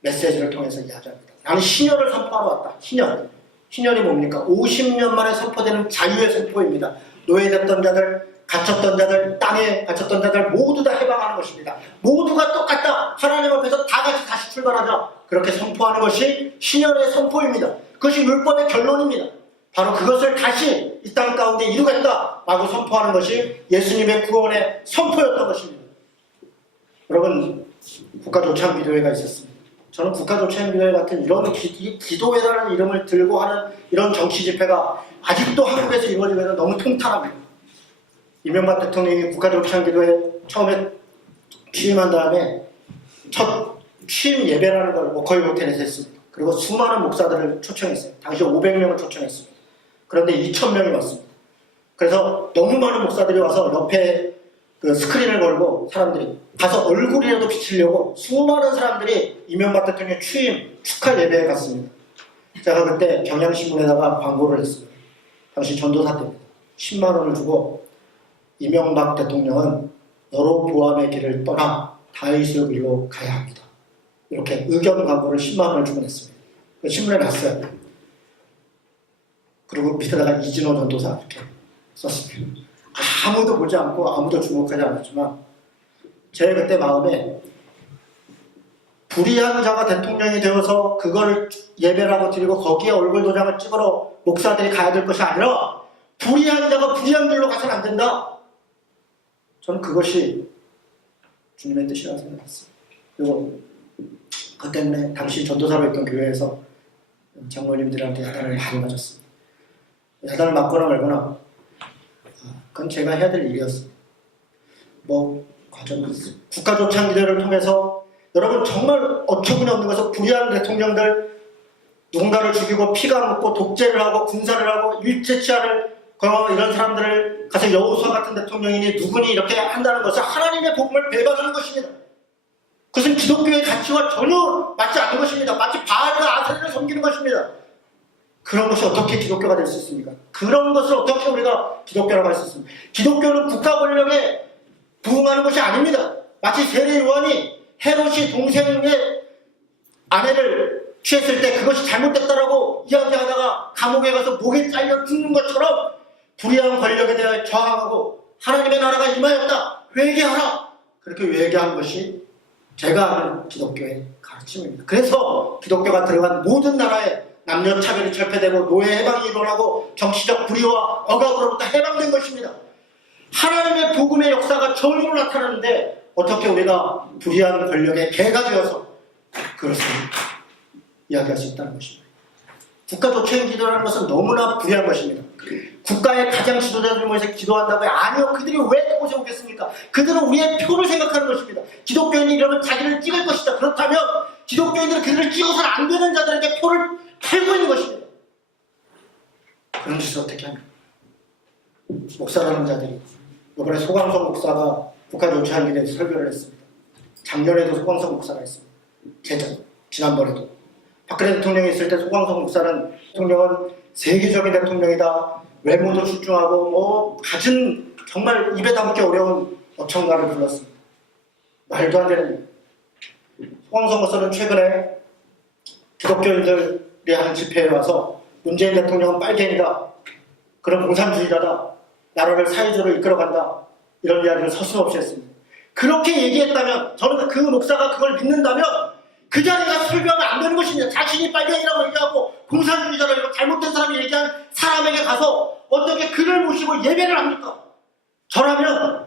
메시지를 통해서 이야기합니다. 나는 신현을 선포하러 왔다. 신현. 신현이 뭡니까? 50년 만에 선포되는 자유의 선포입니다. 노예됐던 자들, 갇혔던 자들, 땅에 갇혔던 자들 모두 다 해방하는 것입니다. 모두가 똑같다. 하나님 앞에서 다 같이 다시 출발하자. 그렇게 선포하는 것이 신현의 선포입니다. 그것이 율법의 결론입니다. 바로 그것을 다시 이 땅 가운데 이루겠다라고 선포하는 것이 예수님의 구원의 선포였던 것입니다. 여러분, 국가조창기도회가 있었습니다. 저는 국가조창기도회 같은 이런 기도회라는 이름을 들고 하는 이런 정치 집회가 아직도 한국에서 이루어지면 너무 통탄합니다. 이명박 대통령이 국가조창기도회 처음에 취임한 다음에 첫 취임 예배라는 걸 워커힐 호텔에서 했습니다. 그리고 수많은 목사들을 초청했어요. 당시 500명을 초청했습니다. 그런데 2,000명이 왔습니다. 그래서 너무 많은 목사들이 와서 옆에 그 스크린을 걸고 사람들이 가서 얼굴이라도 비치려고 수많은 사람들이 이명박 대통령 취임 축하 예배에 갔습니다. 제가 그때 경향신문에다가 광고를 했습니다. 당시 전도사 때입니다. 10만 원을 주고 이명박 대통령은 여로보암의 길을 떠나 다윗의 길로 가야 합니다. 이렇게 의견 광고를 10만 원을 주고 냈습니다. 신문에 났어요. 그리고 밑에다가 이진호 전도사 이렇게 썼습니다. 아무도 보지 않고 아무도 주목하지 않았지만 제 그때 마음에 불의한 자가 대통령이 되어서 그걸 예배라고 드리고 거기에 얼굴 도장을 찍으러 목사들이 가야 될 것이 아니라 불의한 자가 불의한 길로 가서는 안 된다. 저는 그것이 주님의 뜻이라고 생각했어요. 그리고 그 때문에 당시 전도사로 있던 교회에서 장로님들한테 야단을 많이 맞았습니다. 야단을 맞거나 말거나 그건 제가 해야 될 일이었습니다. 과정은 국가조창기대를 통해서 여러분 정말 어처구니 없는 것은 불의한 대통령들 누군가를 죽이고 피가 묻고 독재를 하고 군사를 하고 일제치하를 이런 사람들을 가서 여호수아 같은 대통령이니 누구니 이렇게 한다는 것은 하나님의 복음을 배반하는 것입니다. 그것은 기독교의 가치와 전혀 맞지 않는 것입니다. 마치 바알과 아세라를 섬기는 것입니다. 그런 것이 어떻게 기독교가 될 수 있습니까? 그런 것을 어떻게 우리가 기독교라고 할 수 있습니까? 기독교는 국가 권력에 부응하는 것이 아닙니다. 마치 세례 요한이 헤롯이 동생의 아내를 취했을 때 그것이 잘못됐다라고 이야기하다가 감옥에 가서 목에 잘려 죽는 것처럼 불의한 권력에 대해 저항하고 하나님의 나라가 임하였다. 회개하라. 그렇게 회개하는 것이 제가 아는 기독교의 가르침입니다. 그래서 기독교가 들어간 모든 나라에 남녀 차별이 철폐되고 노예 해방이 일어나고 정치적 불의와 억압으로부터 해방된 것입니다. 하나님의 복음의 역사가 전으로 나타나는데 어떻게 우리가 불의한 권력의 개가 되어서 그것을 이야기할 수 있다는 것입니다. 국가조창 기도라는 것은 너무나 불의한 것입니다. 국가의 가장 지도자들 모여서 기도한다고요? 아니요. 그들이 왜 그곳에 오겠습니까? 그들은 우리의 표를 생각하는 것입니다. 기독교인이 이러면 자기를 찍을 것이다. 그렇다면 기독교인들은 그들을 찍어서는 안 되는 자들에게 표를 팔고 있는 것입니다. 그런 짓을 어떻게 합니까? 목사라는 자들이 이번에 소강성 목사가 국가조창에 대해서 설교를 했습니다. 작년에도 소강성 목사가 했습니다. 지난번에도 박근혜 대통령이 있을 때 소강성 목사는 대통령은 세계적인 대통령이다. 외모도 출중하고 가진 정말 입에 담기 어려운 어청가를 불렀습니다. 말도 안 되는 일. 소강성 목사는 최근에 기독교인들이 한 집회에 와서 문재인 대통령은 빨갱이다. 그런 공산주의자다. 나라를 사회주의로 이끌어간다. 이런 이야기를 서슴없이 했습니다. 그렇게 얘기했다면 저는 그 목사가 그걸 믿는다면 그 자리가 설교하면 안 되는 것입니다. 자신이 빨갱이라고 얘기하고 공산주의자라고 잘못된 사람이 얘기한 사람에게 가서 어떻게 그를 모시고 예배를 합니까? 저라면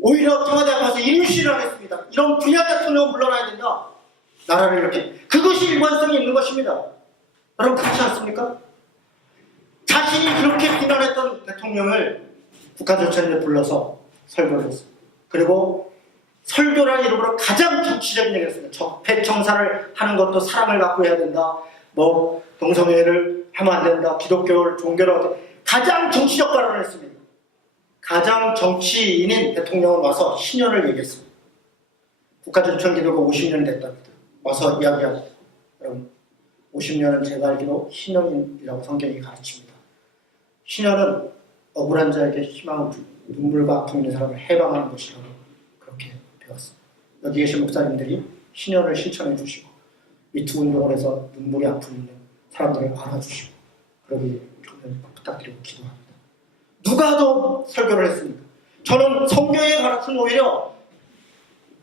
오히려 청와대 앞에 가서 임시를 하겠습니다. 이런 불의한 대통령은 물러나야 된다. 나라를 이렇게. 그것이 일관성이 있는 것입니다. 여러분 그렇지 않습니까? 자신이 그렇게 비난했던 대통령을 국가조창에 불러서 설교를 했습니다. 그리고 설교라는 이름으로 가장 정치적인 얘기를 했습니다. 적폐청산을 하는 것도 사랑을 갖고 해야 된다. 동성애를 하면 안 된다. 기독교를 종교로 가장 정치적 발언을 했습니다. 가장 정치인인 대통령은 와서 신년을 얘기했습니다. 국가조창 기도가 50년이 됐답니다. 와서 이야기합니다. 여러분 50년은 제가 알기로 신년이라고 성경이 가르칩니다. 신년은 억울한 자에게 희망을 주고 눈물과 아픔 있는 사람을 해방하는 것이라고 그렇게 배웠습니다. 여기 계신 목사님들이 신년을 실천해 주시고 미투 운동을 해서 눈물이 아픔 있는 사람들을 알아주시고 그러기 부탁드리고 기도합니다. 누가 더 설교를 했습니까? 저는 성경의 가르침은 오히려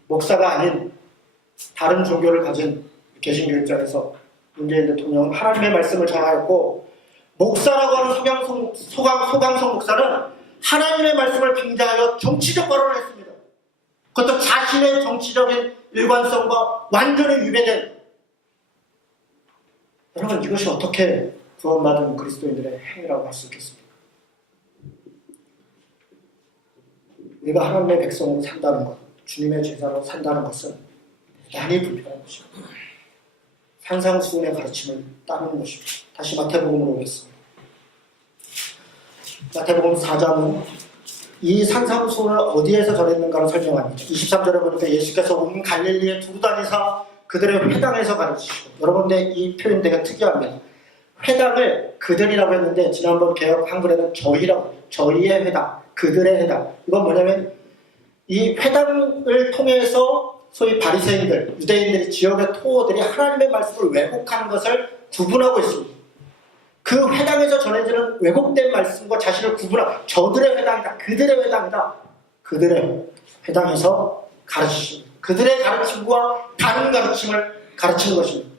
목사가 아닌 다른 종교를 가진 개신교육자에서 문재인 대통령은 하나님의 말씀을 전하였고 목사라고 하는 소강성 목사는 하나님의 말씀을 빙자하여 정치적 발언을 했습니다. 그것도 자신의 정치적인 일관성과 완전히 위배된 여러분 이것이 어떻게 구원받은 그리스도인들의 행위라고 할 수 있겠습니까? 우리가 하나님의 백성으로 산다는 것, 주님의 제자로 산다는 것은 대단히 불편한 것입니다. 산상수훈의 가르침을 따르는 것입니다. 다시 마태복음으로 오겠습니다. 마태복음 4장은 이 산상수훈을 어디에서 전했는가를 설명합니다. 23절에 보니까 예수께서 온 갈릴리에 두루 다니사 그들의 회당에서 가르치시고 여러분들 이 표현 되게 특이합니다. 회당을 그들이라고 했는데 지난번 개혁 한글에는 저희라고 해요. 저희의 회당, 그들의 회당. 이건 뭐냐면 이 회당을 통해서 소위 바리새인들, 유대인들이 지역의 토호들이 하나님의 말씀을 왜곡하는 것을 구분하고 있습니다. 그 회당에서 전해지는 왜곡된 말씀과 자신을 구분하고 저들의 회당이다, 그들의 회당이다, 그들의 회당에서 가르치십니다. 그들의 가르침과 다른 가르침을 가르치는 것입니다.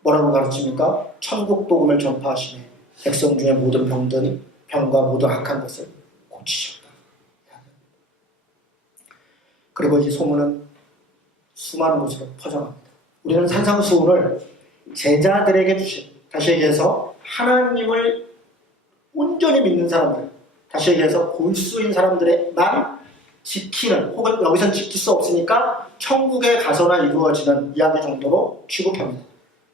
뭐라고 가르칩니까? 천국 복음을 전파하시며 백성 중에 모든 병과 모든 악한 것을 고치셨다. 그리고 이 소문은 수많은 곳으로 퍼져갑니다. 우리는 산상수훈을 제자들에게 주신, 다시 얘기해서 하나님을 온전히 믿는 사람들, 다시 얘기해서 골수인 사람들에만 지키는, 혹은 여기선 지킬 수 없으니까 천국에 가서나 이루어지는 이야기 정도로 취급합니다.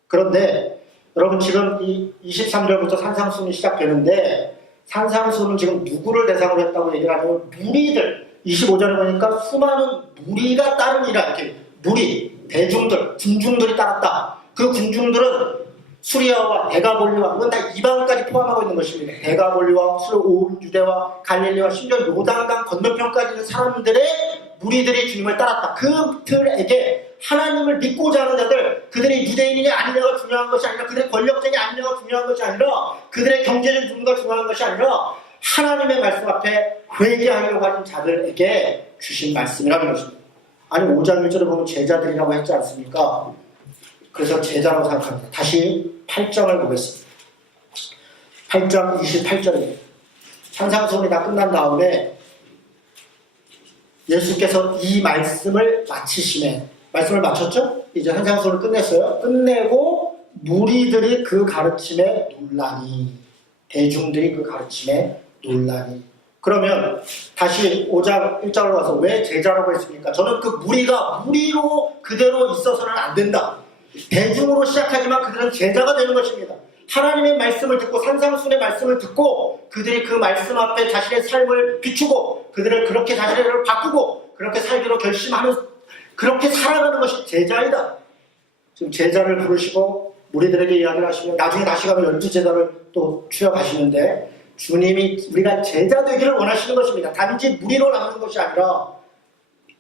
그런데 여러분 지금 이 23절부터 산상수훈이 시작되는데 산상수훈은 지금 누구를 대상으로 했다고 얘기를 하냐면 무리들, 25절에 보니까 수많은 무리가 따르니라, 이렇게 무리, 대중들, 군중들이 따랐다. 그 군중들은 수리아와 데가볼리와, 이건 다 이방까지 포함하고 있는 것입니다. 데가볼리와 온 유대와 갈릴리와 심지어 요단강 건너편까지 있는 사람들의 무리들이 주님을 따랐다. 그들에게 하나님을 믿고자 하는 자들, 그들이 유대인이냐 아니냐가 중요한 것이 아니라, 그들의 권력자냐 아니냐가 중요한 것이 아니라, 그들의 경제적 누군가 중요한 것이 아니라 하나님의 말씀 앞에 회개하려고 하는 자들에게 주신 말씀이라는 것입니다. 아니 5장 1절에 보면 제자들이라고 했지 않습니까? 그래서 제자라고 생각합니다. 다시 8장을 보겠습니다. 8장 28절입니다. 산상수훈이 다 끝난 다음에 예수께서 이 말씀을 마치시면, 말씀을 마쳤죠? 이제 산상수훈을 끝냈어요. 끝내고 무리들이 그 가르침에 놀라니, 대중들이 그 가르침에 놀라니. 그러면 다시 5장 1장으로 가서 왜 제자라고 했습니까? 저는 그 무리가 무리로 그대로 있어서는 안 된다. 대중으로 시작하지만 그들은 제자가 되는 것입니다. 하나님의 말씀을 듣고 산상수훈의 말씀을 듣고 그들이 그 말씀 앞에 자신의 삶을 비추고 그들을 그렇게 자신의 삶을 바꾸고 그렇게 살기로 결심하는, 그렇게 살아가는 것이 제자이다. 지금 제자를 부르시고 무리들에게 이야기를 하시면 나중에 다시 가면 12제자를 또 추려가시는데 주님이 우리가 제자 되기를 원하시는 것입니다. 단지 무리로 남는 것이 아니라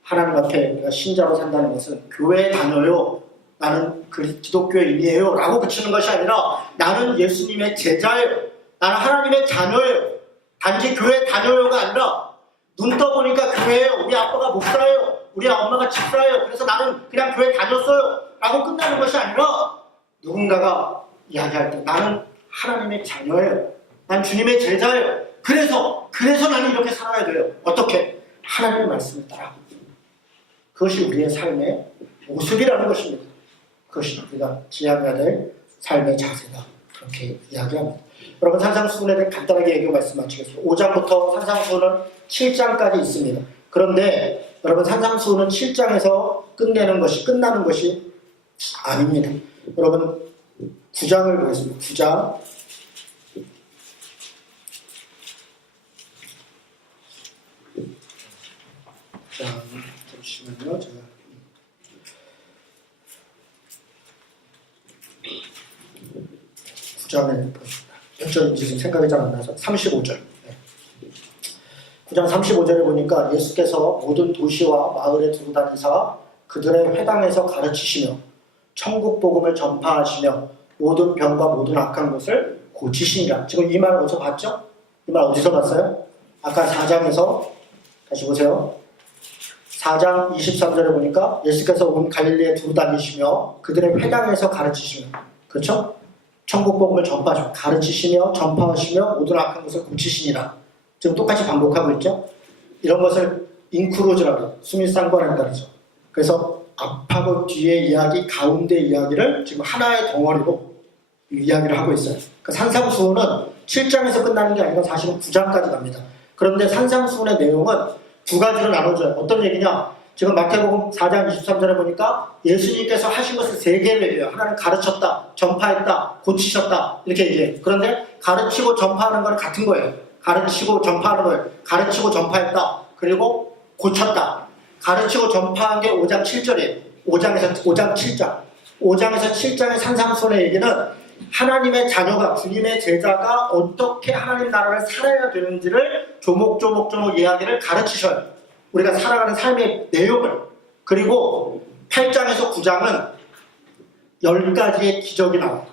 하나님 앞에 우리가 신자로 산다는 것은 교회에 다녀요, 나는 기독교인이에요 라고 붙이는 것이 아니라 나는 예수님의 제자예요, 나는 하나님의 자녀예요, 단지 교회에 다녀요가 아니라 눈 떠보니까 교회에 우리 아빠가 목사예요, 우리 엄마가 집사예요, 그래서 나는 그냥 교회 다녔어요 라고 끝나는 것이 아니라 누군가가 이야기할 때 나는 하나님의 자녀예요, 난 주님의 제자예요, 그래서 나는 이렇게 살아야 돼요. 어떻게? 하나님의 말씀을 따라. 그것이 우리의 삶의 모습이라는 것입니다. 그것이 우리가 지향해야 될 삶의 자세다. 그렇게 이야기합니다. 여러분 산상수훈에 대해 간단하게 얘기 말씀 마치겠습니다. 5장부터 산상수훈은 7장까지 있습니다. 그런데 여러분 산상수훈은 7장에서 끝나는 것이 아닙니다. 여러분 9장을 보겠습니다. 9장. 자, 잠시만요. 제가 9장에 몇 절인지 지금 생각이 잘 안 나서 35절. 네. 9장 35절에 보니까 예수께서 모든 도시와 마을에 두루 다니사 그들의 회당에서 가르치시며 천국 복음을 전파하시며 모든 병과 모든 악한 것을 고치시니라. 지금 이 말 어디서 봤죠? 이 말 어디서 봤어요? 아까 4장에서 다시 보세요. 4장 23절에 보니까 예수께서 온 갈릴리에 두루 다니시며 그들의 회당에서 가르치시며, 그렇죠? 천국 복음을 전파하시며 가르치시며 전파하시며 모든 악한 것을 고치시니라. 지금 똑같이 반복하고 있죠? 이런 것을 인크루즈라고 수미상관한다 그러죠. 그래서 앞하고 뒤의 이야기, 가운데 이야기를 지금 하나의 덩어리로 이야기를 하고 있어요. 그 산상수훈은 7장에서 끝나는 게 아니라 사실은 9장까지 갑니다. 그런데 산상수훈의 내용은 두 가지로 나눠져요. 어떤 얘기냐? 지금 마태복음 4장 23절에 보니까 예수님께서 하신 것을 세 개를 얘기해요. 하나는 가르쳤다, 전파했다, 고치셨다 이렇게 얘기해요. 그런데 가르치고 전파하는 건 같은 거예요. 가르치고 전파하는 거예요. 가르치고 전파했다, 그리고 고쳤다. 가르치고 전파한 게 5장 7절이에요. 5장 7장. 5장에서 7장의 산상수훈의 얘기는 하나님의 자녀가, 주님의 제자가 어떻게 하나님 나라를 살아야 되는지를 조목조목 이야기를 가르치셔요. 우리가 살아가는 삶의 내용을. 그리고 8장에서 9장은 10가지의 기적이 나와요.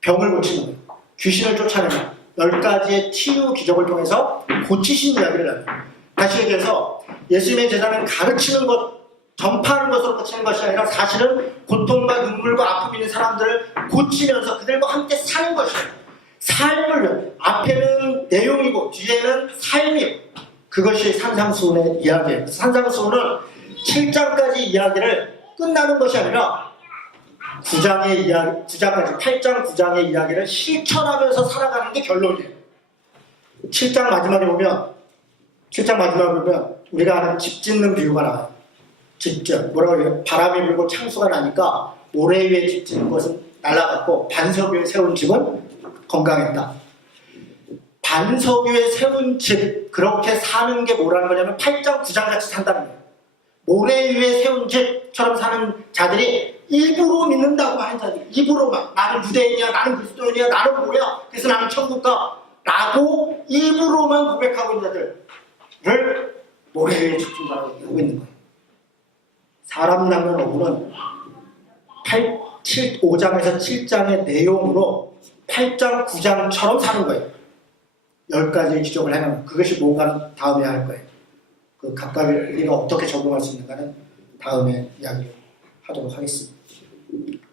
병을 고치는 거예요. 귀신을 쫓아내는 10가지의 치유 기적을 통해서 고치신 이야기를 합니다. 다시 얘기해서 예수님의 제자는 가르치는 것, 전파하는 것으로 그치는 것이 아니라 사실은 고통과 눈물과 아픔이 있는 사람들을 고치면서 그들과 함께 사는 것이에요. 삶을, 앞에는 내용이고 뒤에는 삶이에요. 그것이 산상수훈의 이야기예요. 산상수훈은 7장까지 이야기를 끝나는 것이 아니라 9장의 이야기, 9장까지 8장, 9장의 이야기를 실천하면서 살아가는 게 결론이에요. 7장 마지막에 보면 우리가 아는 집 짓는 비유가 나와요. 직접 뭐라고 해요? 바람이 불고 창수가 나니까 모래 위에 집 짓는 것은 날아갔고 반석 위에 세운 집은 건강했다. 반석 위에 세운 집, 그렇게 사는 게 뭐라는 거냐면 8장, 9장 같이 산다는 거예요. 모래 위에 세운 집처럼 사는 자들이 일부러 믿는다고 하는 자들, 일부러만 나는 유대인이야, 나는 그리스도인이야, 나는 뭐야, 그래서 나는 천국 가 라고 일부러만 고백하고 있는 자들을 모래 위에 집중하고 있는 거예요. 사람 낳는 어부는 5장에서 7장의 내용으로 8장, 9장처럼 사는 거예요. 10가지의 기적을 해놓은 그것이 뭔가는 다음에 할 거예요. 그 각각을 우리가 어떻게 적용할 수 있는가는 다음에 이야기하도록 하겠습니다.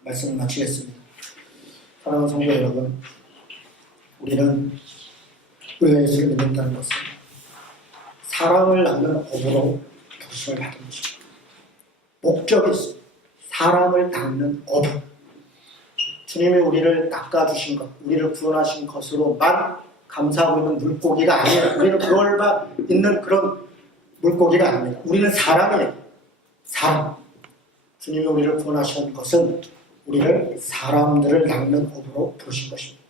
말씀을 마치겠습니다. 사랑하는 성도 여러분, 우리가 예수를 믿는다는 것은 사람을 낳는 어부로 부르심을 받은 것입니다. 목적이 있습니다. 사람을 낳는 어부. 주님이 우리를 낚아주신 것, 우리를 구원하신 것으로만 감사하고 있는 물고기가 아니에요. 우리는 그걸 있는 그런 물고기가 아닙니다. 우리는 사람이에요. 사람. 주님이 우리를 구원하신 것은 우리를 사람들을 낚는 어부로 부르신 것입니다.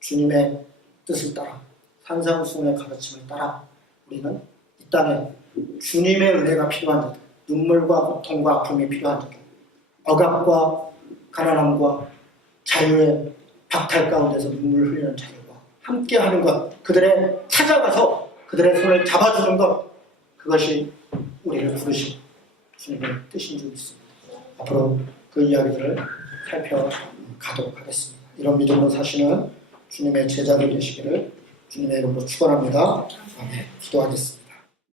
주님의 뜻을 따라, 산상수훈의 가르침을 따라 우리는 이 땅에 주님의 은혜가 필요한 자들, 눈물과 고통과 아픔이 필요한 자들, 억압과 가난함과 자유의 박탈 가운데서 눈물을 흘리는 자들과 함께하는 것, 그들의 찾아가서 그들의 손을 잡아주는 것, 그것이 우리를 부르신 주님의 뜻인 줄 믿습니다. 앞으로 그 이야기들을 살펴가도록 하겠습니다. 이런 믿음으로 사시는 주님의 제자들 되시기를 주님의 이름으로 축원합니다. 아멘. 기도하겠습니다.